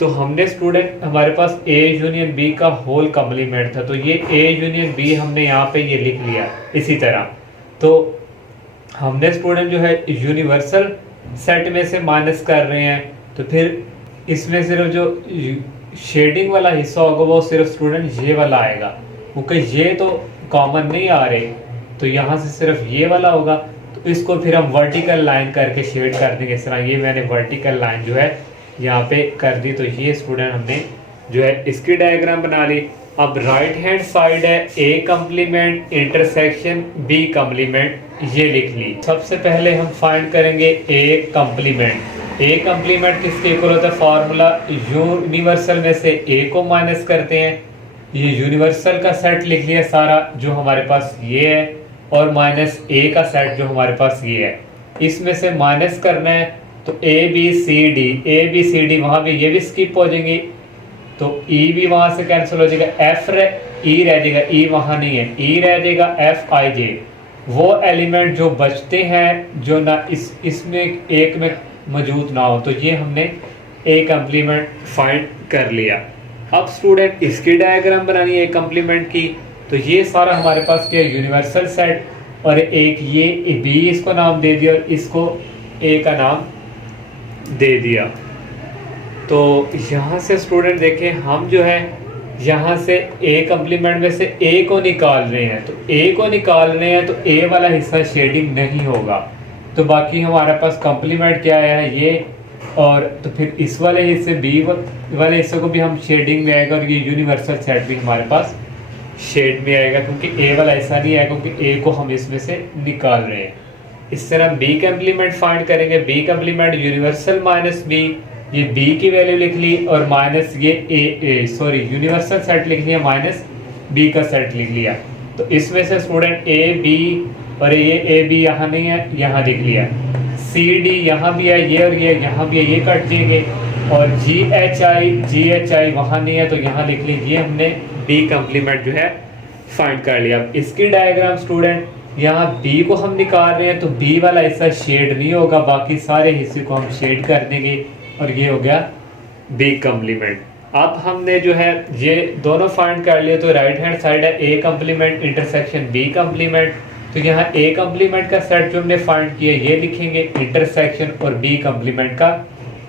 तो हमने स्टूडेंट हमारे पास ए यूनियन बी का होल कंप्लीमेंट था, तो ये ए यूनियन बी हमने यहाँ पे ये लिख लिया इसी तरह। तो हमने स्टूडेंट जो है यूनिवर्सल सेट में से माइनस कर रहे हैं, तो फिर इसमें सिर्फ जो शेडिंग वाला हिस्सा होगा वो सिर्फ स्टूडेंट ये वाला आएगा, क्योंकि ये तो कॉमन नहीं आ रहे, तो यहाँ से सिर्फ ये वाला होगा। तो इसको फिर हम वर्टिकल लाइन करके शेड कर देंगे इस तरह। ये मैंने वर्टिकल लाइन जो है यहाँ पे कर दी। तो ये स्टूडेंट हमने जो है इसकी डायग्राम बना ली। अब राइट हैंड साइड है ए कंप्लीमेंट इंटरसेक्शन बी कंप्लीमेंट, ये लिख ली। सबसे पहले हम फाइंड करेंगे ए कंप्लीमेंट। ए कंप्लीमेंट किसके इक्वल होता है, फार्मूला यूनिवर्सल में से ए को माइनस करते हैं। ये यूनिवर्सल का सेट लिख लिया सारा जो हमारे पास ये है, और माइनस ए का सेट जो हमारे पास ये है। इसमें से माइनस करना है तो ए बी सी डी वहाँ भी ये भी स्किप हो जाएंगी, तो ई भी वहां से कैंसिल हो जाएगा, ई रह जाएगा, ई वहां नहीं है, ई रह जाएगा, एफ आई जे। वो एलिमेंट जो बचते हैं जो ना इसमें एक में मौजूद ना हो, तो ये हमने ए कंप्लीमेंट फाइंड कर लिया। अब स्टूडेंट इसकी डायग्राम बनानी है कंप्लीमेंट की। तो ये सारा हमारे पास क्या यूनिवर्सल सेट, और एक ये बी इसको नाम दे दिया और इसको ए का नाम दे दिया। तो यहाँ से स्टूडेंट देखें हम जो है यहाँ से ए कंप्लीमेंट में से ए को निकाल रहे हैं, तो ए को निकाल रहे हैं तो ए वाला हिस्सा शेडिंग नहीं होगा। तो बाकी हमारे पास कंप्लीमेंट क्या है ये, और तो फिर इस वाले हिस्से बी वाले हिस्से को भी हम शेडिंग में आएगा, और ये यूनिवर्सल सेट भी हमारे पास शेड में आएगा क्योंकि ए वाला हिस्सा नहीं आएगा क्योंकि ए को हम इसमें से निकाल रहे हैं। इस तरह बी कंप्लीमेंट फाइंड करेंगे। B complement universal minus B, ये बी की वैल्यू लिख ली, और माइनस ये यूनिवर्सल सेट लिख लिया, माइनस बी का सेट लिख लिया। तो इसमें से स्टूडेंट ए बी, और ये ए बी यहाँ नहीं है, यहाँ लिख लिया। सी डी यहाँ भी है, ये और ये यहाँ भी है, ये कट जाएंगे, और जी एच आई वहाँ नहीं है तो यहाँ लिख ली। ये हमने बी कंप्लीमेंट जो है फाइंड कर लिया। अब इसकी डायग्राम स्टूडेंट यहाँ बी को हम निकाल रहे हैं, तो बी वाला हिस्सा शेड नहीं होगा, बाकी सारे हिस्से को हम शेड कर देंगे, और ये हो गया बी कंप्लीमेंट। अब हमने जो है ये दोनों फाइंड कर लिए। तो राइट हैंड साइड है ए कंप्लीमेंट इंटरसेक्शन बी कंप्लीमेंट। तो यहाँ ए कंप्लीमेंट का सेट जो हमने फाइंड किया ये लिखेंगे, इंटरसेक्शन और बी कंप्लीमेंट का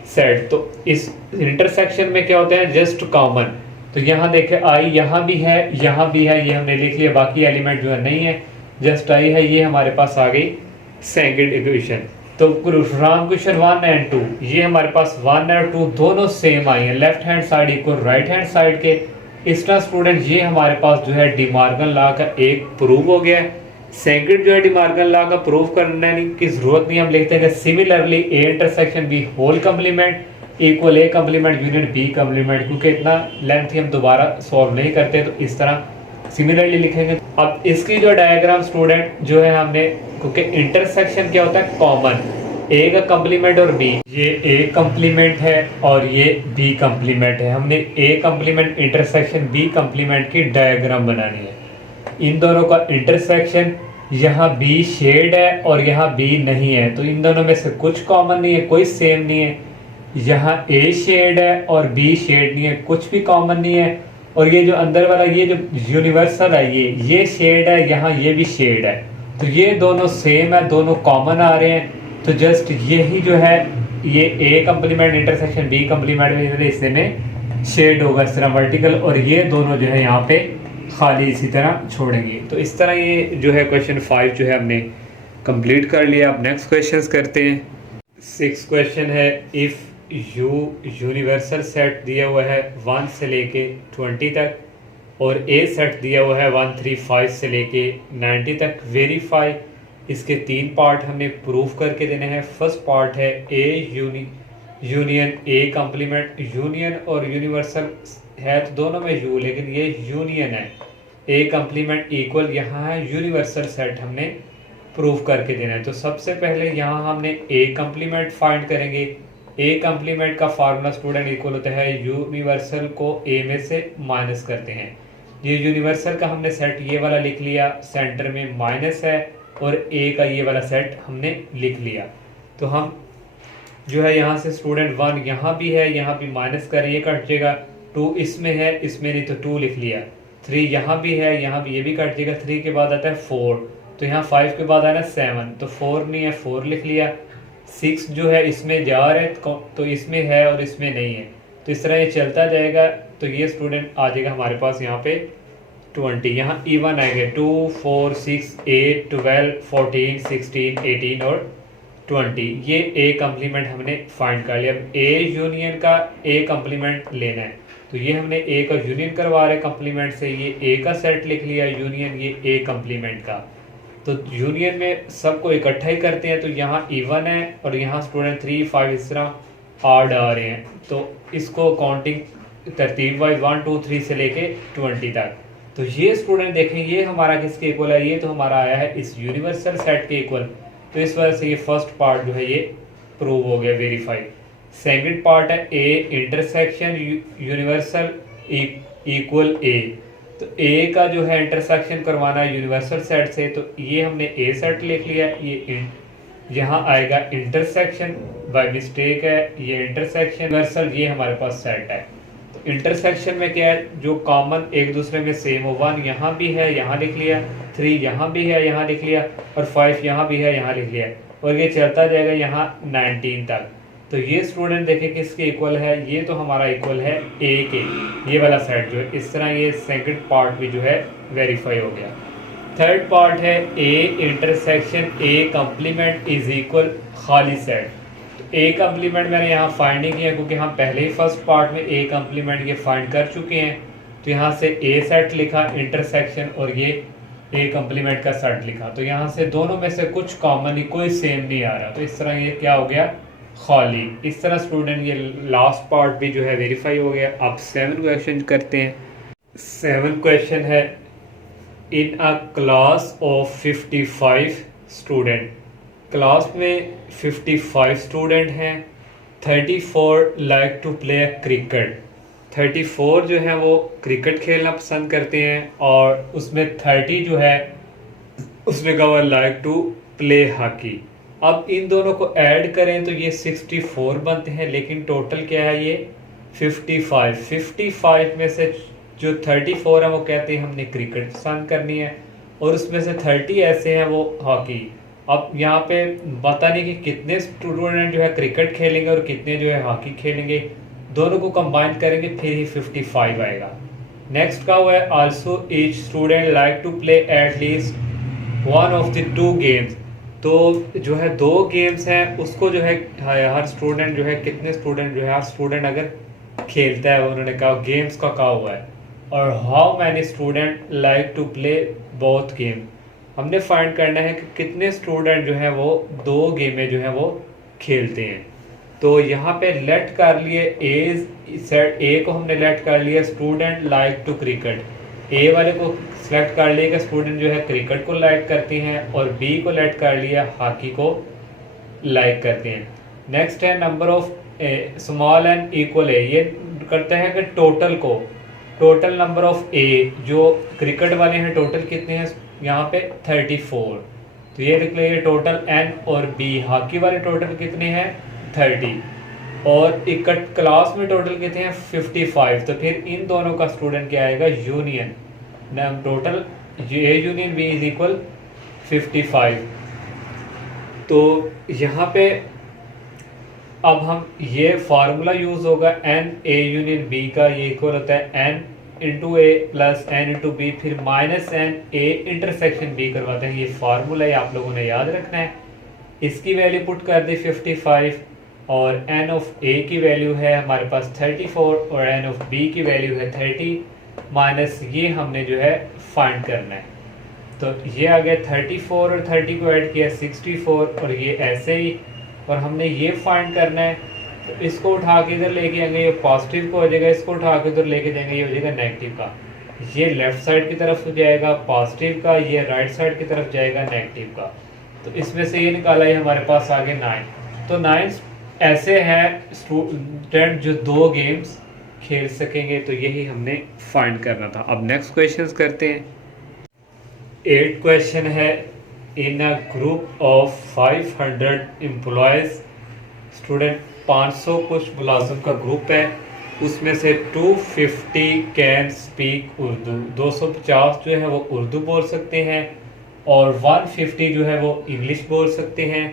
सेट। तो इस इंटरसेक्शन में क्या होता है, जस्ट कॉमन। तो यहाँ देखे आई यहाँ भी है, यहाँ भी है, ये हमने लिख लिया। बाकी एलिमेंट जो है नहीं है, जस्ट आई है, ये हमारे पास आ गई सेकंड इक्वेशन। तो राउंड क्वेश्चन 1 एंड 2, ये हमारे पास 1 और 2 दोनों सेम आई हैं, left hand side equal right hand side के। इस तरह स्टूडेंट ये हमारे पास जो है डिमार्गन लॉ का एक प्रूव हो गया है। सेकंड जो है डिमार्गन लॉ का प्रूव करने की जरूरत नहीं, हम लिखते हैं similarly A intersection B whole complement equal A complement union B complement, क्योंकि इतना लेंथ हम दोबारा सॉल्व नहीं करते, तो इस तरह सिमिलरली लिखेंगे। अब इसकी जो डायग्राम स्टूडेंट जो है हमने, क्योंकि इंटरसेक्शन क्या होता है कॉमन, ए का कम्प्लीमेंट और बी, ये ए कम्प्लीमेंट है और ये बी कम्प्लीमेंट है। हमने A complement intersection B complement की डायग्राम बनानी है। इन दोनों का इंटरसेक्शन, यहाँ बी शेड है और यहाँ बी नहीं है, तो इन दोनों में से कुछ कॉमन नहीं है, कोई सेम नहीं है। यहाँ ए शेड है और बी शेड नहीं है, कुछ भी कॉमन नहीं है। और ये जो अंदर वाला ये जो यूनिवर्सल है ये शेड है, यहाँ ये भी शेड है, तो ये दोनों सेम है, दोनों कॉमन आ रहे हैं। तो जस्ट यही जो है ये A complement intersection B complement में इससे में शेड होगा इस तरह वर्टिकल, और ये दोनों जो है यहाँ पे खाली इसी तरह छोड़ेंगे। तो इस तरह ये जो है क्वेश्चन 5 जो है हमने कंप्लीट कर लिया। अब नेक्स्ट क्वेश्चंस करते हैं। 6 क्वेश्चन है, इफ़ यू यूनिवर्सल सेट दिया हुआ है 1 से लेके 20 तक और ए सेट दिया हुआ है 135 से लेके 90 तक, वेरीफाई। इसके 3 पार्ट हमने प्रूफ करके देने हैं। फर्स्ट पार्ट है A union A complement, union और यूनिवर्सल है तो दोनों में यू, लेकिन ये यूनियन है। ए कम्प्लीमेंट इक्वल यहाँ है यूनिवर्सल सेट, हमने प्रूफ करके देना है। तो सबसे पहले यहाँ हमने ए कम्प्लीमेंट फाइंड करेंगे। ए कम्प्लीमेंट का फार्मूला स्टूडेंट इक्वल होता है यूनिवर्सल को ए में से माइनस करते हैं। ये यूनिवर्सल का हमने सेट ये वाला लिख लिया, सेंटर में माइनस है, और ए का ये वाला सेट हमने लिख लिया। तो हम जो है यहाँ से स्टूडेंट 1 यहाँ भी है, यहाँ भी माइनस कर, ये कट जाएगा। 2 इसमें है, इसमें नहीं, तो 2 लिख लिया। 3 यहाँ भी है, यहाँ भी, ये भी कट जाएगा। 3 के बाद आता है 4, तो यहाँ 5 के बाद आना 7, तो 4 नहीं है, 4 लिख लिया। 6 जो है इसमें जा रहा है, तो इसमें है और इसमें नहीं है, तो इस तरह ये चलता जाएगा। तो ये स्टूडेंट आ जाएगा हमारे पास यहाँ पे 20, यहाँ इवन आएंगे 2 4 6 8 12 14 16 18 और 20। ये ए कम्प्लीमेंट हमने फाइंड कर लिया। अब ए यूनियन का ए कम्प्लीमेंट लेना है, तो ये हमने ए का यूनियन करवा रहे कम्प्लीमेंट से, ये ए का सेट लिख लिया, यूनियन ये ए कम्प्लीमेंट का। तो यूनियन में सबको इकट्ठा ही करते हैं, तो यहाँ इवन है और यहाँ स्टूडेंट 3 5 इस तरह आड आ रहे हैं। तो इसको काउंटिंग तरतीब वाइज 1 2 3 से लेके 20 तक। तो ये स्टूडेंट देखें, ये हमारा किसके इक्वल है, ये तो हमारा आया है इस यूनिवर्सल सेट के इक्वल। तो इस वजह से ये फर्स्ट पार्ट जो है ये प्रूव हो गया, वेरीफाई। सेकंड पार्ट है ए इंटरसेक्शन यूनिवर्सल इक्वल ए, तो ए का जो है इंटरसेक्शन करवाना है यूनिवर्सल सेट से, तो ये हमने ए सेट लिख लिया। ये यहाँ आएगा इंटरसेक्शन, बाय मिस्टेक है ये इंटरसेक्शन यूनिवर्सल, ये हमारे पास सेट है। तो इंटरसेक्शन में क्या है, जो कॉमन एक दूसरे में सेम हो, 1 यहाँ भी है, यहाँ लिख लिया, 3 यहाँ भी है, यहाँ लिख लिया, और 5 यहाँ भी है, यहाँ लिख लिया, और ये चलता जाएगा यहाँ 19 तक। तो ये स्टूडेंट देखें किसके इक्वल है, ये तो हमारा इक्वल है ए के, ये वाला सेट जो है। इस तरह ये सेकंड पार्ट भी जो है वेरीफाई हो गया। थर्ड पार्ट है A intersection A complement is equal खाली सेट। तो ए कम्प्लीमेंट मैंने यहाँ फाइंड नहीं किया, क्योंकि हम पहले ही फर्स्ट पार्ट में ए कम्प्लीमेंट ये फाइंड कर चुके हैं। तो यहाँ से ए सेट लिखा इंटरसेक्शन, और ये ए कम्प्लीमेंट का सेट लिखा। तो यहाँ से दोनों में से कुछ कॉमन ही, कोई सेम नहीं आ रहा, तो इस तरह ये क्या हो गया, खाली। इस तरह स्टूडेंट ये लास्ट पार्ट भी जो है वेरीफाई हो गया। अब 7 क्वेश्चन करते हैं। 7 क्वेश्चन है, in a class of 55 student, class में 55 स्टूडेंट हैं, 34 लाइक टू प्ले क्रिकेट। 34 जो है वो क्रिकेट खेलना पसंद करते हैं, और उसमें 30 जो है उसमें कहा हुआ लाइक टू प्ले हॉकी। अब इन दोनों को ऐड करें तो ये 64 बनते हैं, लेकिन टोटल क्या है ये 55। 55 में से जो 34 है वो कहते हैं हमने क्रिकेट पसंद करनी है, और उसमें से 30 ऐसे हैं वो हॉकी। अब यहाँ पे पता नहीं कि कितने स्टूडेंट जो है क्रिकेट खेलेंगे और कितने जो है हॉकी खेलेंगे, दोनों को कंबाइन करेंगे फिर ही 55 आएगा। नेक्स्ट का हुआ है, also each student like to play at least one of the 2 games. तो जो है 2 गेम्स हैं उसको जो है हर स्टूडेंट जो है कितने स्टूडेंट जो है हर स्टूडेंट अगर खेलता है, उन्होंने कहा गेम्स का कहा हुआ है, और how many student like to play both game, हमने फाइंड करना है कि कितने स्टूडेंट जो है वो 2 गेमें जो है वो खेलते हैं। तो यहाँ पे लेट कर लिए सेट ए को हमने लेट कर लिया स्टूडेंट लाइक टू क्रिकेट, ए वाले को सेलेक्ट कर लिया कि स्टूडेंट जो है क्रिकेट को लाइक करते हैं, और बी को लेट कर लिया हॉकी को लाइक करते हैं। नेक्स्ट है number of small and equal A, ये करते हैं कि टोटल नंबर ऑफ ए, जो क्रिकेट वाले हैं टोटल कितने हैं यहाँ पे 34, तो ये लिख लीजिए टोटल एन, और बी हॉकी वाले टोटल कितने हैं 30, और इकट क्लास में टोटल कितने हैं 55। तो फिर इन दोनों का स्टूडेंट क्या आएगा union, total A union B is equal 55। तो यहाँ पे अब हम ये फार्मूला यूज होगा एन ए यूनियन बी का, ये इक्वल होता है N into A plus N into B, फिर minus N A intersection B करवाते हैं। ये फार्मूला ही आप लोगों ने याद रखना है। इसकी वैल्यू पुट कर दी 55, और एन ऑफ ए की वैल्यू है हमारे पास 34, और एन ऑफ बी की वैल्यू है 30, माइनस ये हमने जो है फाइंड करना है। तो ये आ गया 34 और 30 को ऐड किया 64, और ये ऐसे ही, और हमने ये फाइंड करना है। तो इसको उठा के इधर लेके आएंगे, ये पॉजिटिव को हो जाएगा, इसको उठा के इधर लेके जाएंगे, ये हो जाएगा नेगेटिव का। ये लेफ्ट साइड की तरफ जाएगा पॉजिटिव का, ये राइट साइड की तरफ जाएगा नेगेटिव का। तो इसमें से ये निकाला है हमारे पास आगे 9। तो 9 ऐसे हैं स्टूडेंट जो 2 गेम्स खेल सकेंगे। तो यही हमने फाइंड करना था। अब नेक्स्ट क्वेश्चन करते हैं। 8 क्वेश्चन है, in a group of 500 employees, student 500 कुछ मुलाजिम का ग्रुप है, उसमें से 250 कैन स्पीक उर्दू, 250 जो है वो उर्दू बोल सकते हैं, और 150 जो है वो इंग्लिश बोल सकते हैं,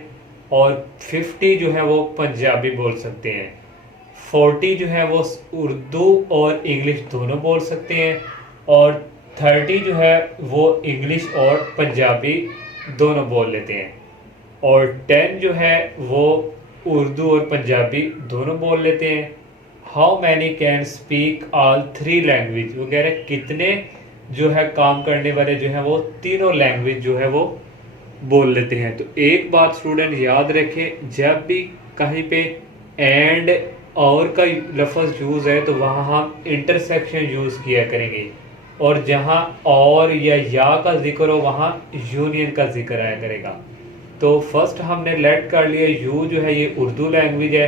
और 50 जो है वो पंजाबी बोल सकते हैं, 40 जो है वो उर्दू और इंग्लिश दोनों बोल सकते हैं, और 30 जो है वो इंग्लिश और पंजाबी दोनों बोल लेते हैं, और 10 जो है वो उर्दू और पंजाबी दोनों बोल लेते हैं। How many can speak all 3 language, वो कह रहे हैं कितने जो है काम करने वाले जो है वो तीनों लैंग्वेज जो है वो बोल लेते हैं। तो एक बात स्टूडेंट याद रखें, जब भी कहीं पे एंड और का लफ्ज़ यूज़ है तो वहाँ हम इंटरसेक्शन यूज़ किया करेंगे, और जहाँ और या का जिक्र हो वहाँ यूनियन का जिक्र आया करेगा। तो फर्स्ट हमने लेट कर लिया यू जो है ये उर्दू लैंग्वेज है,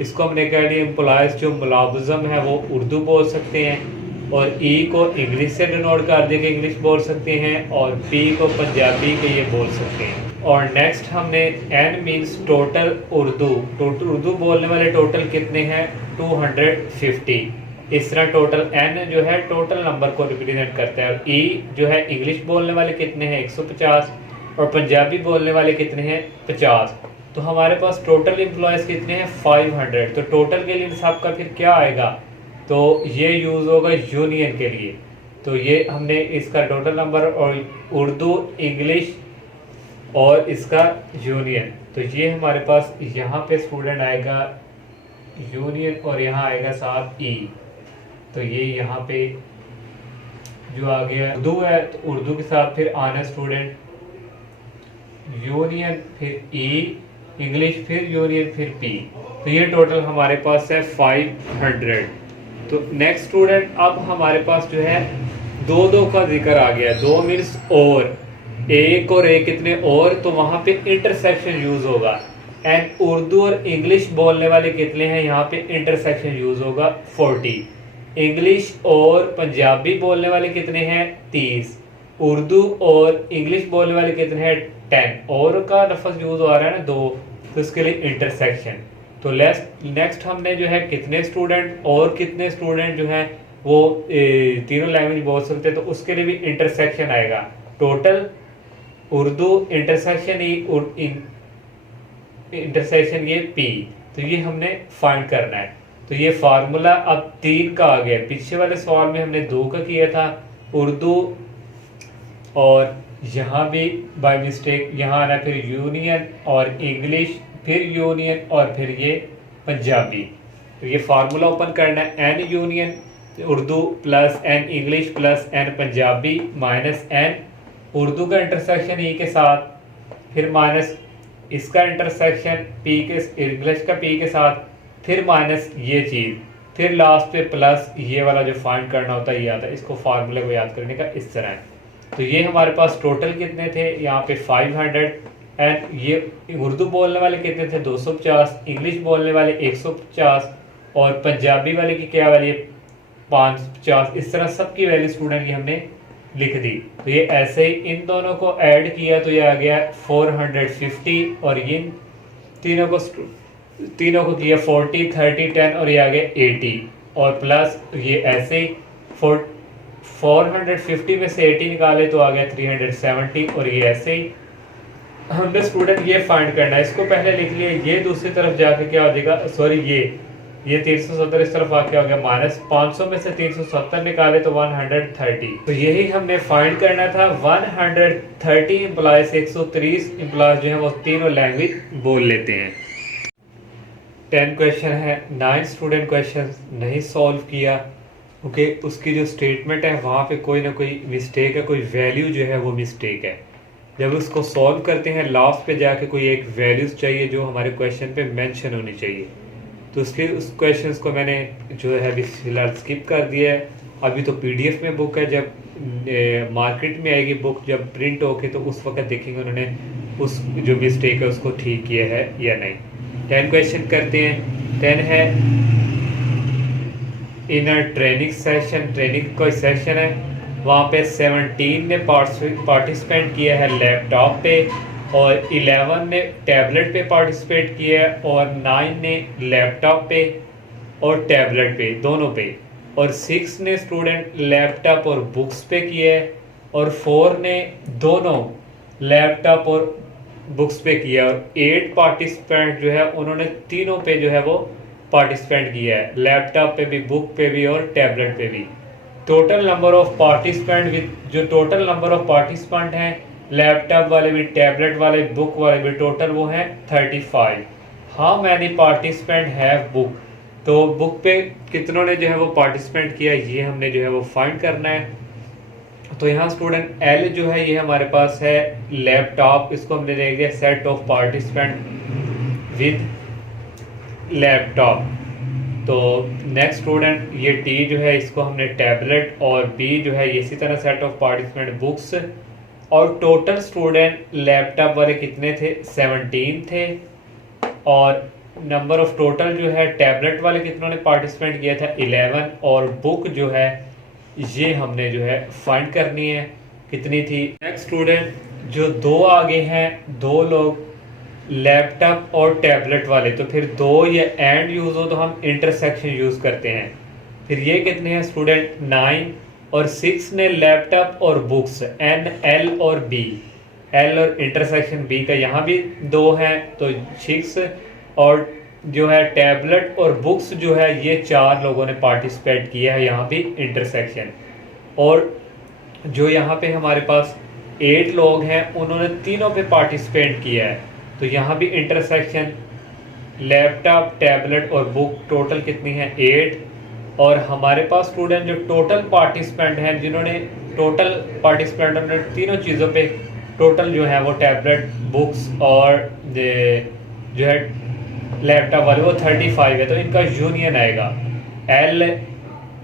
इसको हमने कह लिया एम्प्लॉयज़ जो मुलाज़िम है वो उर्दू बोल सकते हैं, और ई को इंग्लिश से डिनोट कर देंगे इंग्लिश बोल सकते हैं, और पी को पंजाबी के ये बोल सकते हैं। और नेक्स्ट हमने एन मीन्स टोटल उर्दू बोलने वाले टोटल कितने हैं 250। इस तरह टोटल एन जो है टोटल नंबर को रिप्रेजेंट करता है, और ई जो है इंग्लिश बोलने वाले कितने हैं 150, और पंजाबी बोलने वाले कितने हैं 50। तो हमारे पास टोटल एम्प्लॉयज़ कितने हैं 500। तो टोटल के लिए सबका फिर क्या आएगा, तो ये यूज़ होगा यूनियन के लिए। तो ये हमने इसका टोटल नंबर और उर्दू इंग्लिश और इसका यूनियन, तो ये हमारे पास यहाँ पे स्टूडेंट आएगा यूनियन, और यहाँ आएगा साथ ई। तो ये यहाँ पे जो आ गया उर्दू है, तो उर्दू के साथ फिर आना स्टूडेंट यूनियन, फिर ई इंग्लिश, फिर यूनियन, फिर पी। तो ये टोटल हमारे पास है 500। तो नेक्स्ट स्टूडेंट अब हमारे पास जो है 2 का जिक्र आ गया। 2 मीन्स और, एक और एक कितने और, तो वहाँ पे इंटरसेक्शन यूज होगा। एंड उर्दू और इंग्लिश बोलने वाले कितने हैं, यहाँ पे इंटरसेक्शन यूज होगा 40। इंग्लिश और पंजाबी बोलने वाले कितने हैं 30। उर्दू और इंग्लिश बोलने वाले कितने हैं 10। और का लफ्ज़ यूज हो रहा है ना 2, तो इसके लिए इंटरसेक्शन। तो नेक्स्ट हमने जो है कितने स्टूडेंट और कितने स्टूडेंट जो है वो तीनों लैंग्वेज बोल सकते हैं, तो उसके लिए भी इंटरसेक्शन आएगा। Total Urdu intersection E intersection ये पी, तो ये हमने फाइंड करना है। तो ये फार्मूला अब 3 का आ गया। पीछे वाले सवाल में हमने 2 का किया था, उर्दू और यहाँ भी बाय मिस्टेक यहाँ आना, फिर यूनियन और इंग्लिश, फिर यूनियन और फिर ये पंजाबी। तो ये फार्मूला ओपन करना है, N union Urdu plus N English plus N Punjabi minus N Urdu का इंटरसेक्शन ई के साथ, फिर माइनस इसका इंटरसेक्शन पी के इंग्लिश का पी के साथ, फिर माइनस ये चीज़, फिर लास्ट पे प्लस ये वाला जो फाइंड करना होता है ये आता है। इसको फार्मूले को याद करने का इस तरह है। तो ये हमारे पास टोटल कितने थे यहाँ पे 500, एंड ये उर्दू बोलने वाले कितने थे 250, इंग्लिश बोलने वाले 150 और पंजाबी वाले की क्या वैल्यू 550। इस तरह सबकी वैल्यू स्टूडेंट की हमने लिख दी। तो ये ऐसे ही इन दोनों को ऐड किया तो ये आ गया 450 और ये तीनों को किया 40 30 10 और ये आ गया 80 और प्लस ये ऐसे ही 450 में से 80 निकाले तो आ गया 370 और ये ऐसे ही हमने स्टूडेंट ये फाइंड करना है। इसको पहले लिख लिया, ये दूसरी तरफ जाके क्या हो जाएगा, सॉरी ये 370 इस तरफ आके हो गया माइनस 500 में से 370 निकाले तो 130। तो यही हमने फाइंड करना था। 130 इम्प्लॉयज 130 इम्प्लॉयज जो है वो तीनों लैंग्वेज बोल लेते हैं। 10 क्वेश्चन है, 9 स्टूडेंट क्वेश्चन नहीं सॉल्व किया क्योंकि उसकी जो स्टेटमेंट है वहाँ पे कोई ना कोई मिस्टेक है, कोई वैल्यू जो है वो मिस्टेक है। जब उसको सॉल्व करते हैं लास्ट पे जाके कोई एक वैल्यूज चाहिए जो हमारे क्वेश्चन पे मेंशन होनी चाहिए। तो उसके उस क्वेश्चंस को मैंने जो है अभी फिलहाल स्किप कर दिया है। अभी तो पीडीएफ में बुक है, जब मार्केट में आएगी बुक जब प्रिंट होके तो उस वक्त देखेंगे उन्होंने उस जो मिस्टेक है उसको ठीक किया है या नहीं। 10 क्वेश्चन करते हैं। 10 है in a training session, training कोई सेशन है वहाँ पे 17 ने पार्टिसिपेंट किया है लैपटॉप पे और 11 ने टैबलेट पे पार्टिसिपेट किया है और 9 ने लैपटॉप पे और टैबलेट पे दोनों पे और 6 ने स्टूडेंट लैपटॉप और बुक्स पे किया है और 4 ने दोनों लैपटॉप और बुक्स पे किया और 8 पार्टिसिपेंट जो है उन्होंने तीनों पे जो है वो पार्टिसिपेंट किया है, लैपटॉप पे भी बुक पे भी और टैबलेट पे भी। Total number of participant with जो टोटल नंबर ऑफ पार्टिसिपेंट हैं लैपटॉप वाले भी टैबलेट वाले बुक वाले भी टोटल वो हैं 35। How many participant have book, तो बुक पे कितनों ने जो है वो पार्टिसिपेंट किया ये हमने जो है वो फाइंड करना है। तो यहाँ स्टूडेंट एल जो है ये हमारे पास है लैपटॉप, इसको हमने देख दिया set of participant with laptop. तो नेक्स्ट स्टूडेंट ये टी जो है इसको हमने टैबलेट और बी जो है इसी तरह सेट ऑफ पार्टिसिपेंट बुक्स और टोटल स्टूडेंट लैपटॉप वाले कितने थे 17 थे और नंबर ऑफ टोटल जो है टैबलेट वाले कितनों ने पार्टिसिपेंट किया था 11 और बुक जो है ये हमने जो है फाइंड करनी है कितनी थी। नेक्स्ट स्टूडेंट जो दो आगे हैं दो लोग लैपटॉप और टैबलेट वाले, तो फिर दो या एंड यूज हो तो हम इंटरसेक्शन यूज करते हैं। फिर ये कितने हैं स्टूडेंट 9 और 6 ने लैपटॉप और बुक्स एन एल और बी, एल और इंटरसेक्शन बी का यहाँ भी दो हैं तो 6 और जो है टैबलेट और बुक्स जो है ये 4 लोगों ने पार्टिसिपेट किया है यहाँ भी इंटरसेक्शन। और जो यहाँ पे हमारे पास 8 लोग हैं उन्होंने तीनों पे पार्टिसिपेट किया है तो यहाँ भी इंटरसेक्शन लैपटॉप टैबलेट और बुक टोटल कितनी है 8। और हमारे पास स्टूडेंट जो टोटल पार्टिसिपेंट हैं जिन्होंने टोटल पार्टिसिपेंट उन्होंने तीनों चीज़ों पे टोटल जो है वो टैबलेट बुक्स और जो है लैपटॉप वाले वो 35 है तो इनका यूनियन आएगा। एल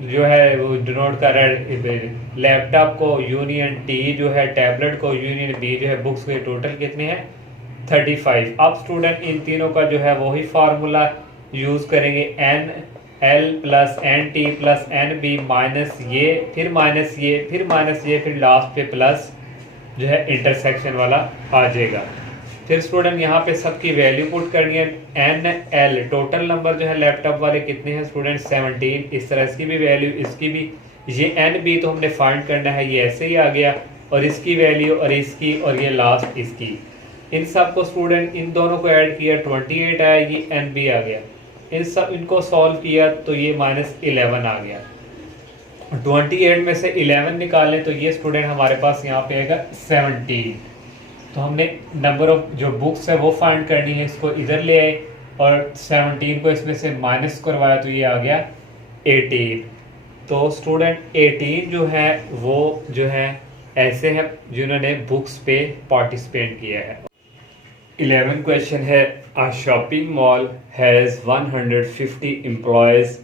जो है वो डिनोट कर रहा है लैपटॉप को, यूनियन टी जो है टैबलेट को, यूनियन बी जो है बुक्स के, टोटल कितने हैं 35। अब स्टूडेंट इन तीनों का जो है वही फार्मूला यूज करेंगे N L plus N T plus N B minus ये फिर माइनस ये फिर माइनस ये फिर लास्ट पे प्लस जो है इंटरसेक्शन वाला आ जाएगा। फिर स्टूडेंट यहाँ पे सबकी वैल्यू पुट करनी है एन एल टोटल नंबर जो है लैपटॉप वाले कितने हैं स्टूडेंट 17, इस तरह इसकी भी वैल्यू इसकी भी, ये एन बी तो हमने फाइंड करना है ये ऐसे ही आ गया और इसकी वैल्यू और इसकी और ये लास्ट इसकी, इन सब को स्टूडेंट इन दोनों को ऐड किया 28 आया, ये एन बी आ गया, इन सब इनको सॉल्व किया तो ये -11 आ गया। 28 में से 11 निकालें तो ये स्टूडेंट हमारे पास यहाँ पे आएगा 17। तो हमने नंबर ऑफ जो बुक्स है वो फाइंड करनी है, इसको इधर ले आए और 17 को इसमें से माइनस करवाया तो ये आ गया 18। तो स्टूडेंट 18 जो है वो जो है ऐसे हैं जिन्होंने बुक्स पे पार्टिसिपेट किया है। 11 क्वेश्चन है, अ शॉपिंग मॉल हैज़ 150 एम्प्लॉयज़।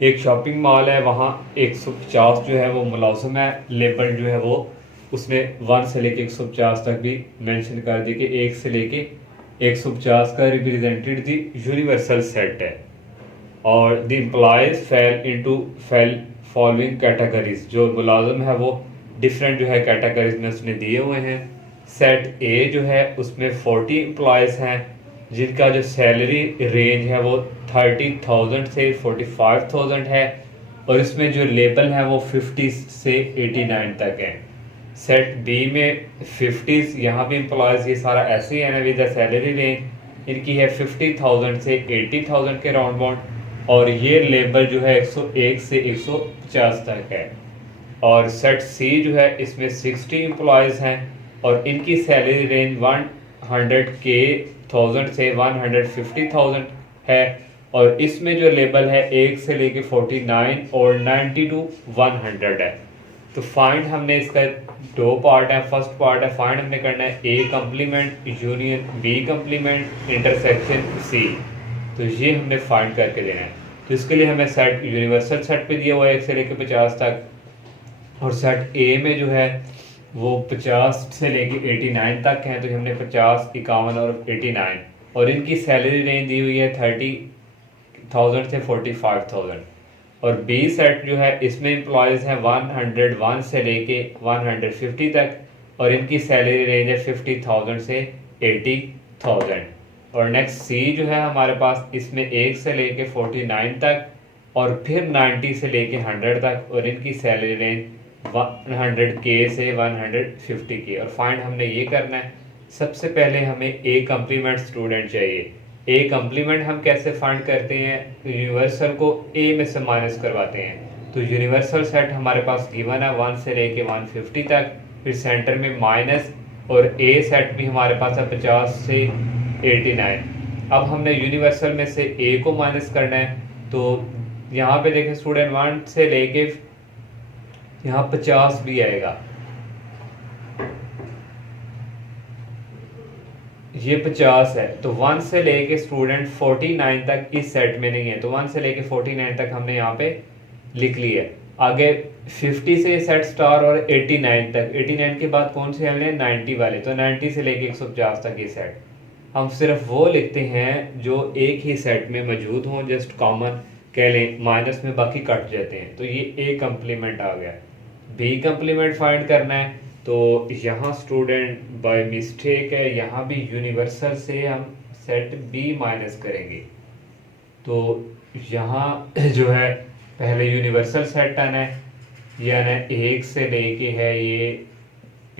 एक शॉपिंग मॉल है, वहाँ 150 जो है वो मुलाजिम है। लेबल जो है वो उसने 1 से लेके 150 तक भी मेंशन कर दी कि 1 से लेके 150 का रिप्रेजेंटेड दी यूनिवर्सल सेट है। और the employees fail following categories, जो मुलाजिम है वो डिफरेंट जो है कैटेगरीज में उसने दिए हुए हैं। सेट ए जो है उसमें 40 एम्प्लॉयज़ हैं जिनका जो सैलरी रेंज है वो 30,000 से 45,000 है, और इसमें जो लेबल है वो 50 से 89 तक है। सेट बी में 50, यहाँ भी एम्प्लॉयज़ ये सारा ऐसे ही है ना, विद द सैलरी रेंज इनकी है 50,000 से 80,000 के राउंड बाउंड, और ये लेबल जो है 101 से 150 तक है। और सेट सी जो है इसमें 60 एम्प्लॉयज़ हैं और इनकी सैलरी रेंज 100,000 से 150,000 है, और इसमें जो लेबल है 1 से लेके 49 और 90 टू 100 है। तो फाइंड हमने इसका दो पार्ट है। फर्स्ट पार्ट है फाइंड हमने करना है A complement union B complement intersection C. तो ये हमने फाइंड करके देना है। तो इसके लिए हमें सेट यूनिवर्सल सेट पे दिया हुआ है 1 से लेके 50 तक, और सेट ए में जो है वो 50 से लेके 89 तक है। तो हमने 50, 51 और 89, और इनकी सैलरी रेंज दी हुई है 30,000 से 45,000। और बी सेट जो है इसमें एम्प्लॉयज़ हैं 101 से लेके 150 तक, और इनकी सैलरी रेंज है 50,000 से 80,000। और नेक्स्ट सी जो है हमारे पास इसमें 1 से लेके 49 तक, और फिर 90 से लेके 100 तक, और इनकी सैलरी रेंज 100K से 150K। और फाइंड हमने ये करना है, सबसे पहले हमें ए कम्प्लीमेंट स्टूडेंट चाहिए। ए कम्प्लीमेंट हम कैसे फाइंड करते हैं, यूनिवर्सल को ए में से माइनस करवाते हैं। तो यूनिवर्सल सेट हमारे पास गिवन है 1 से लेके 150 तक, फिर सेंटर में माइनस, और ए सेट भी हमारे पास है 50 से 89। अब हमने यूनिवर्सल में से ए को माइनस करना है। तो यहाँ पे देखें स्टूडेंट 1 से लेके यहाँ 50 भी आएगा, ये 50 है। तो 1 से लेके स्टूडेंट 49 तक इस सेट में नहीं है, तो 1 से लेके 49 तक हमने यहाँ पे लिख लिया। आगे 50 से सेट स्टार और 89 तक, 89 के बाद कौन से हमने 90 वाले, तो 90 से लेके 150 तक ये सेट। हम सिर्फ वो लिखते हैं जो एक ही सेट में मौजूद हों, जस्ट कॉमन कह लें, माइनस में बाकी कट जाते हैं। तो ये ए कम्प्लीमेंट आ गया। बी कम्प्लीमेंट फाइंड करना है, तो यहाँ स्टूडेंट बाय मिस्टेक है, यहाँ भी यूनिवर्सल से हम सेट बी माइनस करेंगे। तो यहाँ जो है पहले यूनिवर्सल सेट आना है, ये आना है 1 से लेके है ये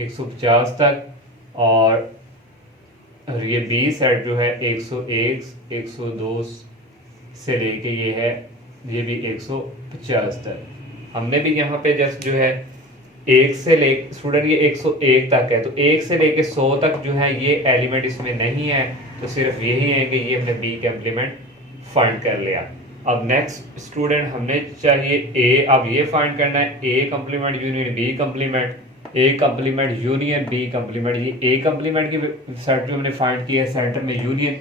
150 तक, और ये बी सेट जो है 101, 102 से लेके ये है ये भी 150 तक। हमने भी यहाँ पे जस्ट जो है 1 से लेके स्टूडेंट ये 101 तक है, तो 1 से लेके 100 तक जो है ये एलिमेंट इसमें नहीं है, तो सिर्फ यही है कि ये हमने बी कम्प्लीमेंट फाइंड कर लिया। अब नेक्स्ट स्टूडेंट हमने चाहिए ए, अब ये फाइंड करना है A complement union B complement, A complement union B complement. ये ए कम्प्लीमेंट की सेट जो हमने फाइंड किया है सेंटर में यूनियन,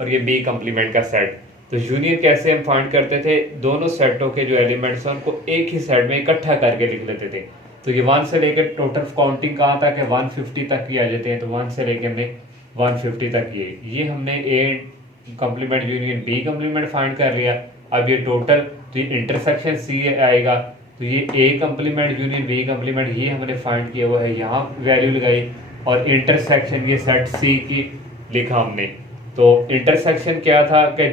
और ये बी कम्प्लीमेंट का सेट। तो यूनियन कैसे हम फाइंड करते थे, दोनों सेटों के जो एलिमेंट्स हैं उनको एक ही सेट में इकट्ठा करके लिख लेते थे। तो ये 1 से लेकर टोटल काउंटिंग कहाँ तक है 150 तक ही आ जाते हैं, तो 1 से लेकर हमने 150 तक ये हमने A complement union B complement find कर लिया। अब ये टोटल, तो ये इंटरसेक्शन सी आएगा, तो ये A complement union B complement ये हमने फाइंड किया हुआ है, यहाँ वैल्यू लगाई, और इंटरसेक्शन ये सेट सी की लिखा हमने। तो इंटरसेक्शन क्या था कि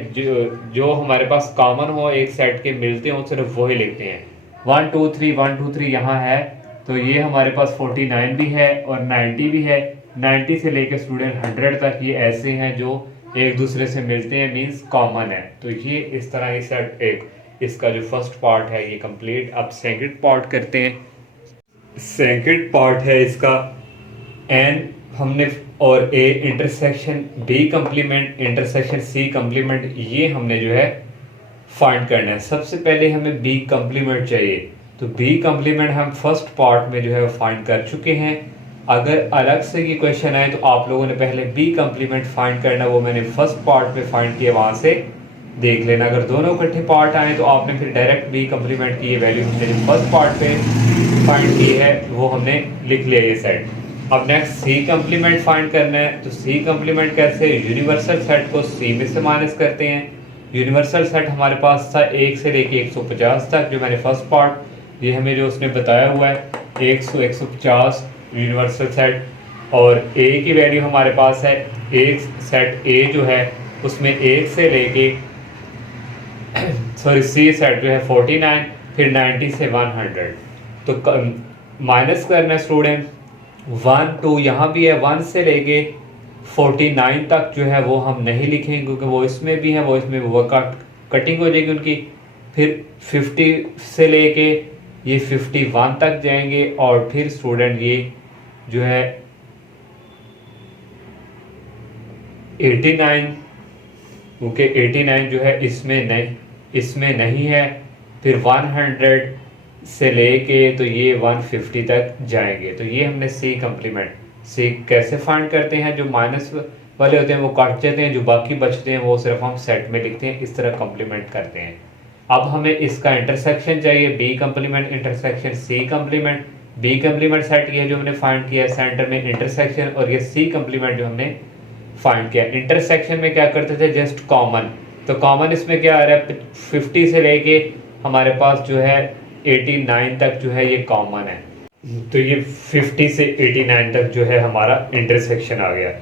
जो हमारे पास कॉमन हो, एक सेट के मिलते हो, सिर्फ वही लिखते हैं। 1 2 3 1 2 3 यहाँ है, तो ये हमारे पास 49 भी है और 90 भी है। 90 से लेकर स्टूडेंट 100 तक ये ऐसे हैं जो एक दूसरे से मिलते हैं, मींस कॉमन है। तो ये इस तरह ही सेट एक इसका जो फर्स्ट पार्ट है ये कंप्लीट। अब सेकंड पार्ट करते हैं। सेकंड पार्ट है इसका एन हमने और A intersection B complement intersection C complement, ये हमने जो है फाइंड करना है। सबसे पहले हमें बी कंप्लीमेंट चाहिए, तो बी कंप्लीमेंट हम फर्स्ट पार्ट में जो है फाइंड कर चुके हैं। अगर अलग से ये क्वेश्चन आए तो आप लोगों ने पहले बी कंप्लीमेंट फाइंड करना, वो मैंने फर्स्ट पार्ट में फाइंड किया, वहां से देख लेना। अगर दोनों इकट्ठे पार्ट आए तो आपने फिर डायरेक्ट बी कंप्लीमेंट की ये वैल्यू हमने जो फर्स्ट पार्ट पे फाइंड की है वो हमने लिख लिया ये सेट। अब नेक्स्ट सी कंप्लीमेंट फाइंड करना है, तो सी कंप्लीमेंट कैसे, यूनिवर्सल सेट को सी में से माइनस करते हैं। यूनिवर्सल सेट हमारे पास था 1 से लेके 150 तक, जो मैंने फर्स्ट पार्ट ये हमें जो उसने बताया हुआ है 100 150 यूनिवर्सल सेट, और ए की वैल्यू हमारे पास है एक सेट ए जो है उसमें 1 से लेके सॉरी सी सेट जो है 49, फिर 90 से 100। तो माइनस करना है स्टूडेंट 1 2, यहाँ भी है 1 से लेके 49 तक जो है वो हम नहीं लिखेंगे क्योंकि वो इसमें भी है, वो इसमें वो कटिंग हो जाएगी उनकी। फिर 50 से लेके ये 51 तक जाएंगे, और फिर स्टूडेंट ये जो है 89, ओके 89 जो है इसमें नहीं है। फिर 100 से लेके तो ये 150 तक जाएंगे। तो ये हमने सी कंप्लीमेंट। सी कैसे फाइंड करते हैं, जो माइनस वाले होते हैं वो काट जाते हैं, जो बाकी बचते हैं वो सिर्फ हम सेट में लिखते हैं, इस तरह कंप्लीमेंट करते हैं। अब हमें इसका इंटरसेक्शन चाहिए, B complement intersection C complement. B complement set ये जो हमने फाइंड किया है सेंटर में इंटरसेक्शन, और ये सी कंप्लीमेंट जो हमने फाइंड किया। इंटरसेक्शन में क्या करते थे, जस्ट कॉमन। तो कॉमन इसमें क्या आ रहा है 50 से लेके हमारे पास जो है 89 तक जो है ये कॉमन है। तो ये 50 से 89 तक जो है हमारा इंटरसेक्शन आ गया।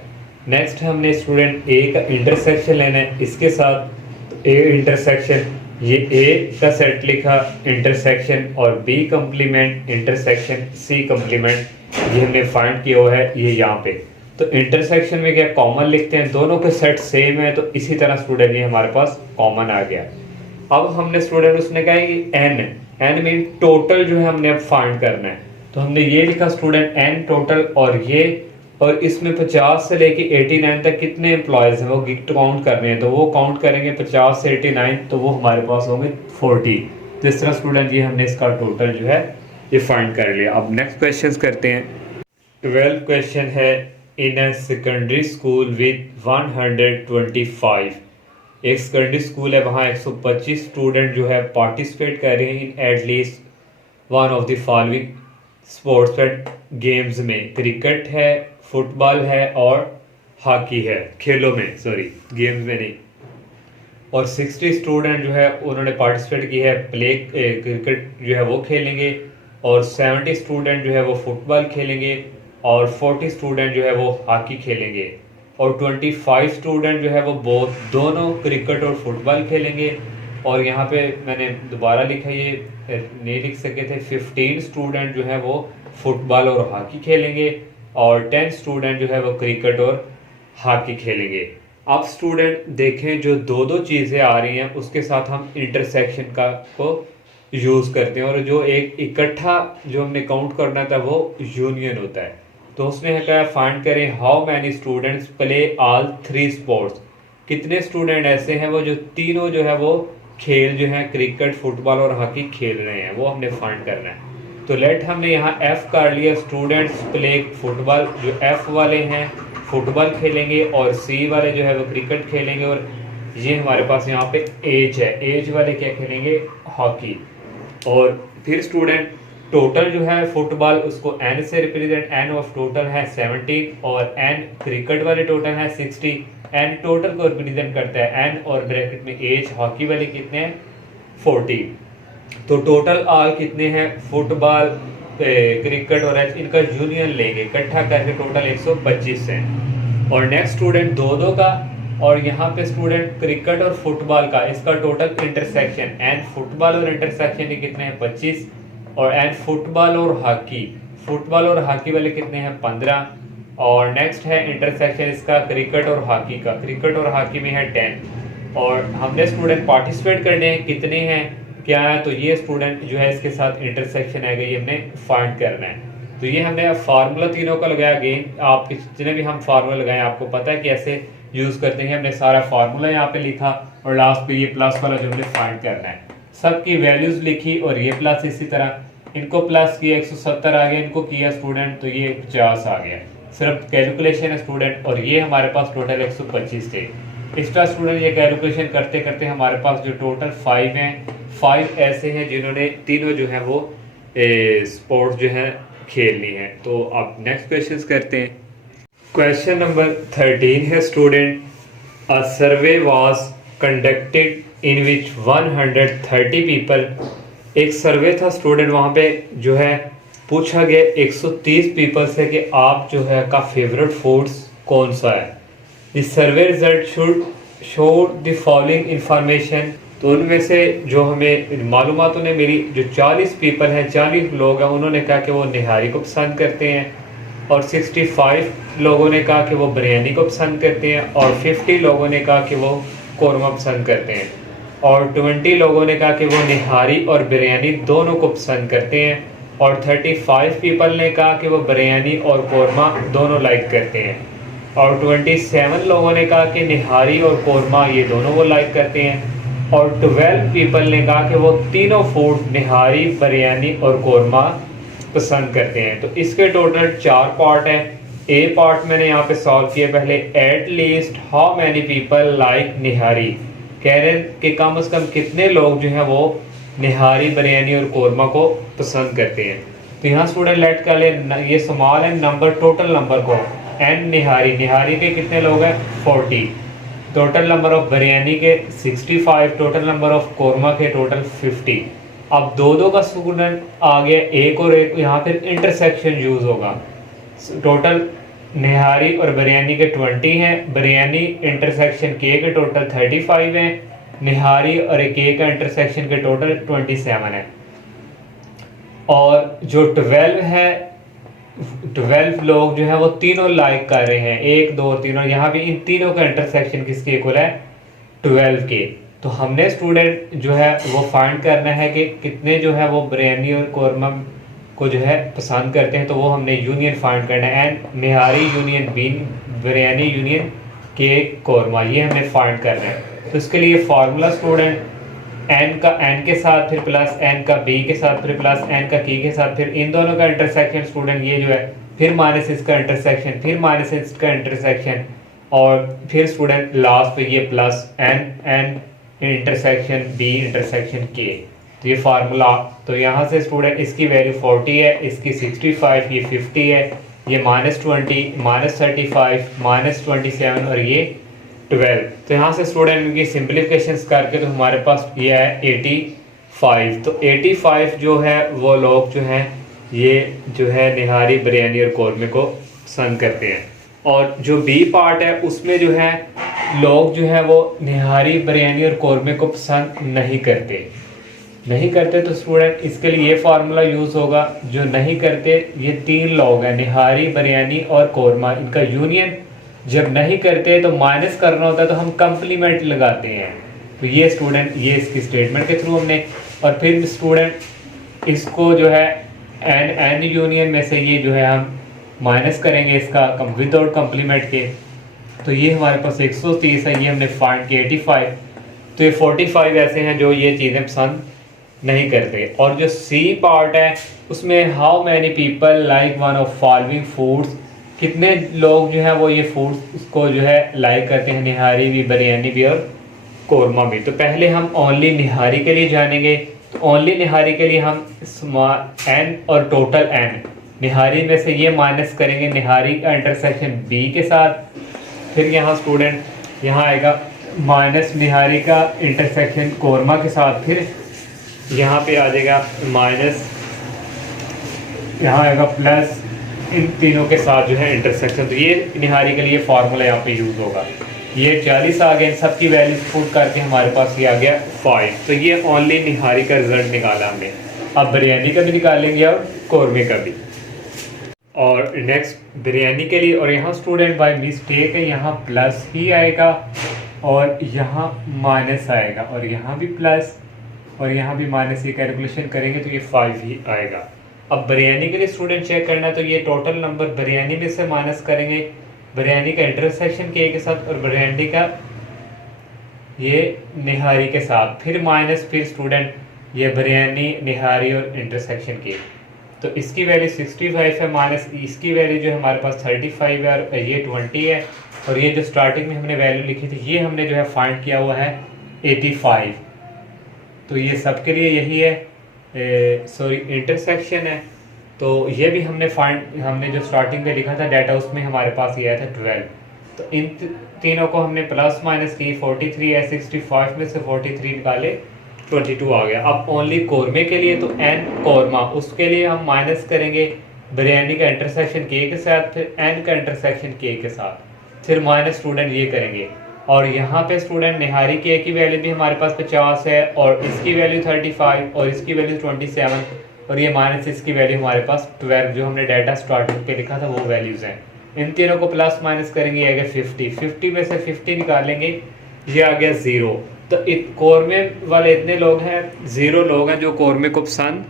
नेक्स्ट हमने स्टूडेंट ए का इंटरसेक्शन लेना है इसके साथ। तो ए इंटरसेक्शन ये ए का सेट लिखा इंटरसेक्शन, और B complement intersection C complement ये हमने फाइंड किया हुआ है ये यहाँ पे। तो इंटरसेक्शन में क्या कॉमन लिखते हैं, दोनों के सेट सेम है, तो इसी तरह स्टूडेंट ये हमारे पास कॉमन आ गया। अब हमने स्टूडेंट उसने कहा कि एन मीन टोटल जो है हमने अब फाइंड करना है। तो हमने ये लिखा स्टूडेंट एन टोटल, और इसमें 50 से लेके 89 तक कितने एम्प्लॉयज हैं वो काउंट करने हैं, तो वो काउंट करेंगे 50 से 89, तो वो हमारे पास होंगे 40। तो इस तरह स्टूडेंट ये हमने इसका टोटल जो है ये फाइंड कर लिया। अब नेक्स्ट क्वेश्चन करते हैं। 12th क्वेश्चन है, in a secondary school with 125, एक सेकेंडरी स्कूल है वहाँ 125 स्टूडेंट जो है पार्टिसिपेट कर रहे हैं in at least one of the following sports games में। क्रिकेट है, फुटबॉल है और हॉकी है, खेलों में, सॉरी गेम्स में नहीं। और 60 स्टूडेंट जो है उन्होंने पार्टिसिपेट की है क्रिकेट जो है वो खेलेंगे, और 70 स्टूडेंट जो है वो फुटबॉल खेलेंगे, और 40 स्टूडेंट जो है वो हॉकी खेलेंगे, और 25 स्टूडेंट जो है वो दोनों क्रिकेट और फुटबॉल खेलेंगे। और यहाँ पे मैंने दोबारा लिखा, ये नहीं लिख सके थे, 15 स्टूडेंट जो है वो फुटबॉल और हॉकी खेलेंगे, और 10 स्टूडेंट जो है वो क्रिकेट और हॉकी खेलेंगे। अब स्टूडेंट देखें जो दो चीज़ें आ रही हैं उसके साथ हम इंटरसेक्शन को यूज़ करते हैं, और जो एक इकट्ठा जो हमने काउंट करना था वो यूनियन होता है। तो उसने कहा फाइंड करें how many students play all 3 sports, कितने स्टूडेंट ऐसे हैं वो जो तीनों जो है वो खेल जो है क्रिकेट, फुटबॉल और हॉकी खेल रहे हैं, वो हमने फाइंड करना है। तो लेट हमने यहाँ एफ कर लिया, स्टूडेंट्स प्ले फुटबॉल, जो एफ वाले हैं फुटबॉल खेलेंगे, और सी वाले जो है वो क्रिकेट खेलेंगे, और ये हमारे पास यहाँ पे एज है, एज वाले क्या खेलेंगे, हॉकी। और फिर स्टूडेंट टोटल जो है फुटबॉल उसको एन से रिप्रेजेंट, एन ऑफ टोटल है 17, और एन क्रिकेट वाले टोटल है 60, एन टोटल को रिप्रेजेंट करता है एन, और ब्रैकेट में एज हॉकी वाले कितने हैं 40। तो टोटल ऑल कितने हैं, फुटबॉल क्रिकेट और एच, इनका यूनियन लेंगे इकट्ठा करके टोटल 125 हैं। और नेक्स्ट स्टूडेंट दो का, और यहाँ पे स्टूडेंट क्रिकेट और फुटबॉल का, इसका टोटल इंटरसेक्शन एन फुटबॉल और इंटरसेक्शन ये कितने हैं 25, और एन फुटबॉल और हॉकी वाले कितने हैं 15। और नेक्स्ट है इंटरसेक्शन इसका क्रिकेट और हॉकी का, क्रिकेट और हॉकी में है 10। और हमने स्टूडेंट पार्टिसिपेट करने हैं कितने हैं क्या है, तो ये स्टूडेंट जो है इसके साथ इंटरसेक्शन आएगा, ये हमने फाइंड करना है। तो ये हमने फार्मूला तीनों का लगाया। अगेन आप जितने भी हम फार्मूला लगाए आपको पता है कि ऐसे यूज़ करते हैं। हमने सारा फार्मूला यहाँ पे लिखा और लास्ट पे ये प्लस वाला जो हमने फाइंड करना है, सबकी वैल्यूज़ लिखी और ये प्लस इसी तरह इनको प्लस किया 170 आ गया, इनको किया स्टूडेंट तो ये 50 आ गया। सिर्फ कैलकुलेशन है स्टूडेंट, और ये हमारे पास टोटल 125 थे। एक्स्ट्रा स्टूडेंट ये कैलकुलेशन करते करते हमारे पास जो टोटल 5 हैं, 5 ऐसे हैं जिन्होंने तीनों जो है वो स्पोर्ट्स जो है खेलनी है। तो अब नेक्स्ट क्वेश्चंस करते हैं। क्वेश्चन नंबर 13 है student, a survey was conducted in which 130 people. एक सर्वे था स्टूडेंट, वहाँ पे जो है पूछा गया 130 पीपल से कि आप जो है का फेवरेट फूड्स कौन सा है। The survey result should show the following information. तो उनमें से जो हमें मालूमातों ने मिली, जो 40 पीपल हैं, 40 लोग हैं, उन्होंने कहा कि वो निहारी को पसंद करते हैं, और 65 लोगों ने कहा कि वो बिरयानी को पसंद करते हैं, और 50 लोगों ने कहा कि वो कौरमा पसंद करते हैं, और 20 लोगों ने कहा कि वो निहारी और बिरयानी दोनों को पसंद करते हैं, और 35 पीपल ने कहा कि वो बिरयानी और कौरमा दोनों लाइक करते हैं, और 27 लोगों ने कहा कि निहारी और कौरमा ये दोनों वो लाइक करते हैं, और 12 पीपल ने कहा कि वो तीनों फूड निहारी, बिरयानी और कौरमा पसंद करते हैं। तो इसके टोटल 4 पार्ट हैं। ए पार्ट मैंने यहाँ पे सॉल्व किया पहले, at least how many people like nihari. कह रहे हैं कि कम से कम कितने लोग जो हैं वो निहारी, बिरयानी और कौरमा को पसंद करते हैं। तो यहाँ स्टूडेंट लेट कर ले, ये स्मॉल है नंबर, टोटल नंबर को एन निहारी, निहारी के कितने लोग हैं 40, टोटल नंबर ऑफ बिरयानी के 65, टोटल नंबर ऑफ कौरमा के टोटल 50। अब दो का स्टूडेंट आ गया, एक और एक, यहाँ फिर इंटरसेक्शन यूज होगा। टोटल निहारी और बिरयानी के 20 हैं, बिरयानी इंटरसेक्शन के टोटल 35 हैं, निहारी और एक का इंटरसेक्शन के टोटल 27 है, और जो 12 है, 12 लोग जो है वो तीनों लाइक कर रहे हैं, 1 2 तीनों, यहाँ भी इन तीनों का इंटरसेक्शन किसके इक्वल है 12 के। तो हमने स्टूडेंट जो है वो फाइंड करना है कि कितने जो है वो बिरयानी और कौरमा को जो है पसंद करते हैं। तो वो हमने यूनियन फाइंड करना है, एन निहारी यूनियन बी बिरयानी यूनियन के कौरमा, ये हमें फाइंड करना है। तो इसके लिए फार्मूला स्टूडेंट, एन का एन के साथ फिर प्लस एन का बी के साथ फिर प्लस एन का की के साथ, फिर इन दोनों का इंटरसेक्शन स्टूडेंट ये जो है, फिर माइनस इसका इंटरसेक्शन, फिर माइनस इसका इंटरसेक्शन, और फिर स्टूडेंट लास्ट पे ये plus N N intersection B intersection के। तो ये फार्मूला, तो यहाँ से स्टूडेंट इसकी वैल्यू 40 है, इसकी 65, ये 50 है, ये -20, -35, -27 और ये 12। तो यहाँ से स्टूडेंट इनकी सिंप्लीफिकेशंस करके तो हमारे पास ये है 85। तो 85 जो है वो लोग जो हैं ये जो है निहारी, बिरयानी और कौरमे को पसंद करते हैं। और जो बी पार्ट है उसमें जो है लोग जो है वो निहारी, बिरयानी और कौरमे को पसंद नहीं करते। तो स्टूडेंट इसके लिए ये फार्मूला यूज़ होगा, जो नहीं करते ये 3 लोग हैं, निहारी, बिरयानी और कौरमा, इनका यूनियन जब नहीं करते तो माइनस करना होता है, तो हम कंप्लीमेंट लगाते हैं। तो ये स्टूडेंट ये इसकी स्टेटमेंट के थ्रू हमने, और फिर स्टूडेंट इसको जो है एन यूनियन में से ये जो है हम माइनस करेंगे इसका विदाउट कंप्लीमेंट के। तो ये हमारे पास 130 है, ये हमने फाइंड किया 85। तो ये 45 ऐसे हैं जो ये चीज़ें पसंद नहीं करते। और जो सी पार्ट है उसमें how many people like one of following foods, कितने लोग जो है वो ये फूड्स उसको जो है लाइक करते हैं, निहारी भी, बिरयानी भी और कौरमा भी। तो पहले हम ओनली निहारी के लिए जानेंगे। तो ओनली निहारी के लिए हम एन और टोटल एन, निहारी में से ये माइनस करेंगे निहारी का इंटरसेक्शन बी के साथ, फिर यहाँ स्टूडेंट यहाँ आएगा माइनस निहारी का इंटरसेक्शन कौरमा के साथ, फिर यहाँ पे आ जाएगा माइनस, यहाँ आएगा प्लस इन तीनों के साथ जो है इंटरसेक्शन। तो ये निहारी के लिए फार्मूला यहाँ पे यूज़ होगा। ये 40 आ गए, सबकी वैल्यूज पुट करके हमारे पास ये आ गया 5। तो ये ओनली निहारी का रिजल्ट निकाला हमने। अब बिरयानी का भी निकालेंगे और कौरमे का भी। और नेक्स्ट बिरयानी के लिए, और यहाँ स्टूडेंट बाय मिस्टेक है, यहाँ प्लस ही आएगा और यहाँ माइनस आएगा, और यहाँ भी प्लस और यहाँ भी माइनस की कैलकुलेशन करेंगे तो ये 5 ही आएगा। अब बिरयानी के लिए स्टूडेंट चेक करना है तो ये टोटल नंबर बिरयानी में से माइनस करेंगे, बिरयानी का इंटरसेक्शन के के साथ और बिरयानी का ये निहारी के साथ, फिर माइनस, फिर स्टूडेंट ये बिरयानी, निहारी और इंटरसेक्शन के। तो इसकी वैल्यू 65 है, माइनस इसकी वैल्यू जो है हमारे पास 35 है और ये 20 है, और ये जो स्टार्टिंग में हमने वैल्यू लिखी थी ये हमने जो है फाइंड किया हुआ है 85। तो ये सबके लिए यही है, सॉरी इंटरसेक्शन है। तो ये भी हमने जो स्टार्टिंग में लिखा था डाटा उसमें हमारे पास ये आया था 12। तो इन तीनों को हमने प्लस माइनस की, 43 है, 65 में से 43 निकाले 22 आ गया। अब ओनली कौरमे के लिए तो एन कौरमा, उसके लिए हम माइनस करेंगे बिरयानी का इंटरसेक्शन के साथ, फिर एन का इंटरसेक्शन के साथ, फिर माइनस स्टूडेंट ये करेंगे। और यहाँ पे स्टूडेंट निहारी के की वैल्यू भी हमारे पास 50 है, और इसकी वैल्यू 35 और इसकी वैल्यू 27, और ये माइनस इसकी वैल्यू हमारे पास 12, जो हमने डाटा स्टार्टिंग पे लिखा था वो वैल्यूज़ हैं। इन तीनों को प्लस माइनस करेंगे, ये आ गया 50 में से 50 निकालेंगे, ये आ गया 0। तो कौरमे वाले इतने लोग हैं, 0 लोग हैं जो कौरमे को पसंद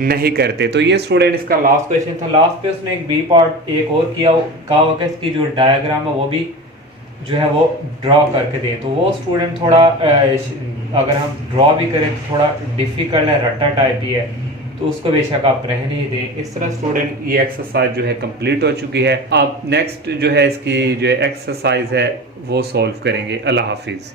नहीं करते। तो ये स्टूडेंट इसका लास्ट क्वेश्चन था। लास्ट पे उसने एक बी पार्ट एक और कहा होगा इसकी जो डायग्राम है वो भी जो है वो ड्रॉ करके दें। तो वो स्टूडेंट थोड़ा अगर हम ड्रॉ भी करें तो थोड़ा डिफ़िकल्ट है, रट्टा टाइप ही है, तो उसको बेशक आप रहने ही दें। इस तरह स्टूडेंट ये एक्सरसाइज जो है कंप्लीट हो चुकी है। आप नेक्स्ट जो है इसकी जो एक्सरसाइज है वो सॉल्व करेंगे। अल्लाह हाफिज़।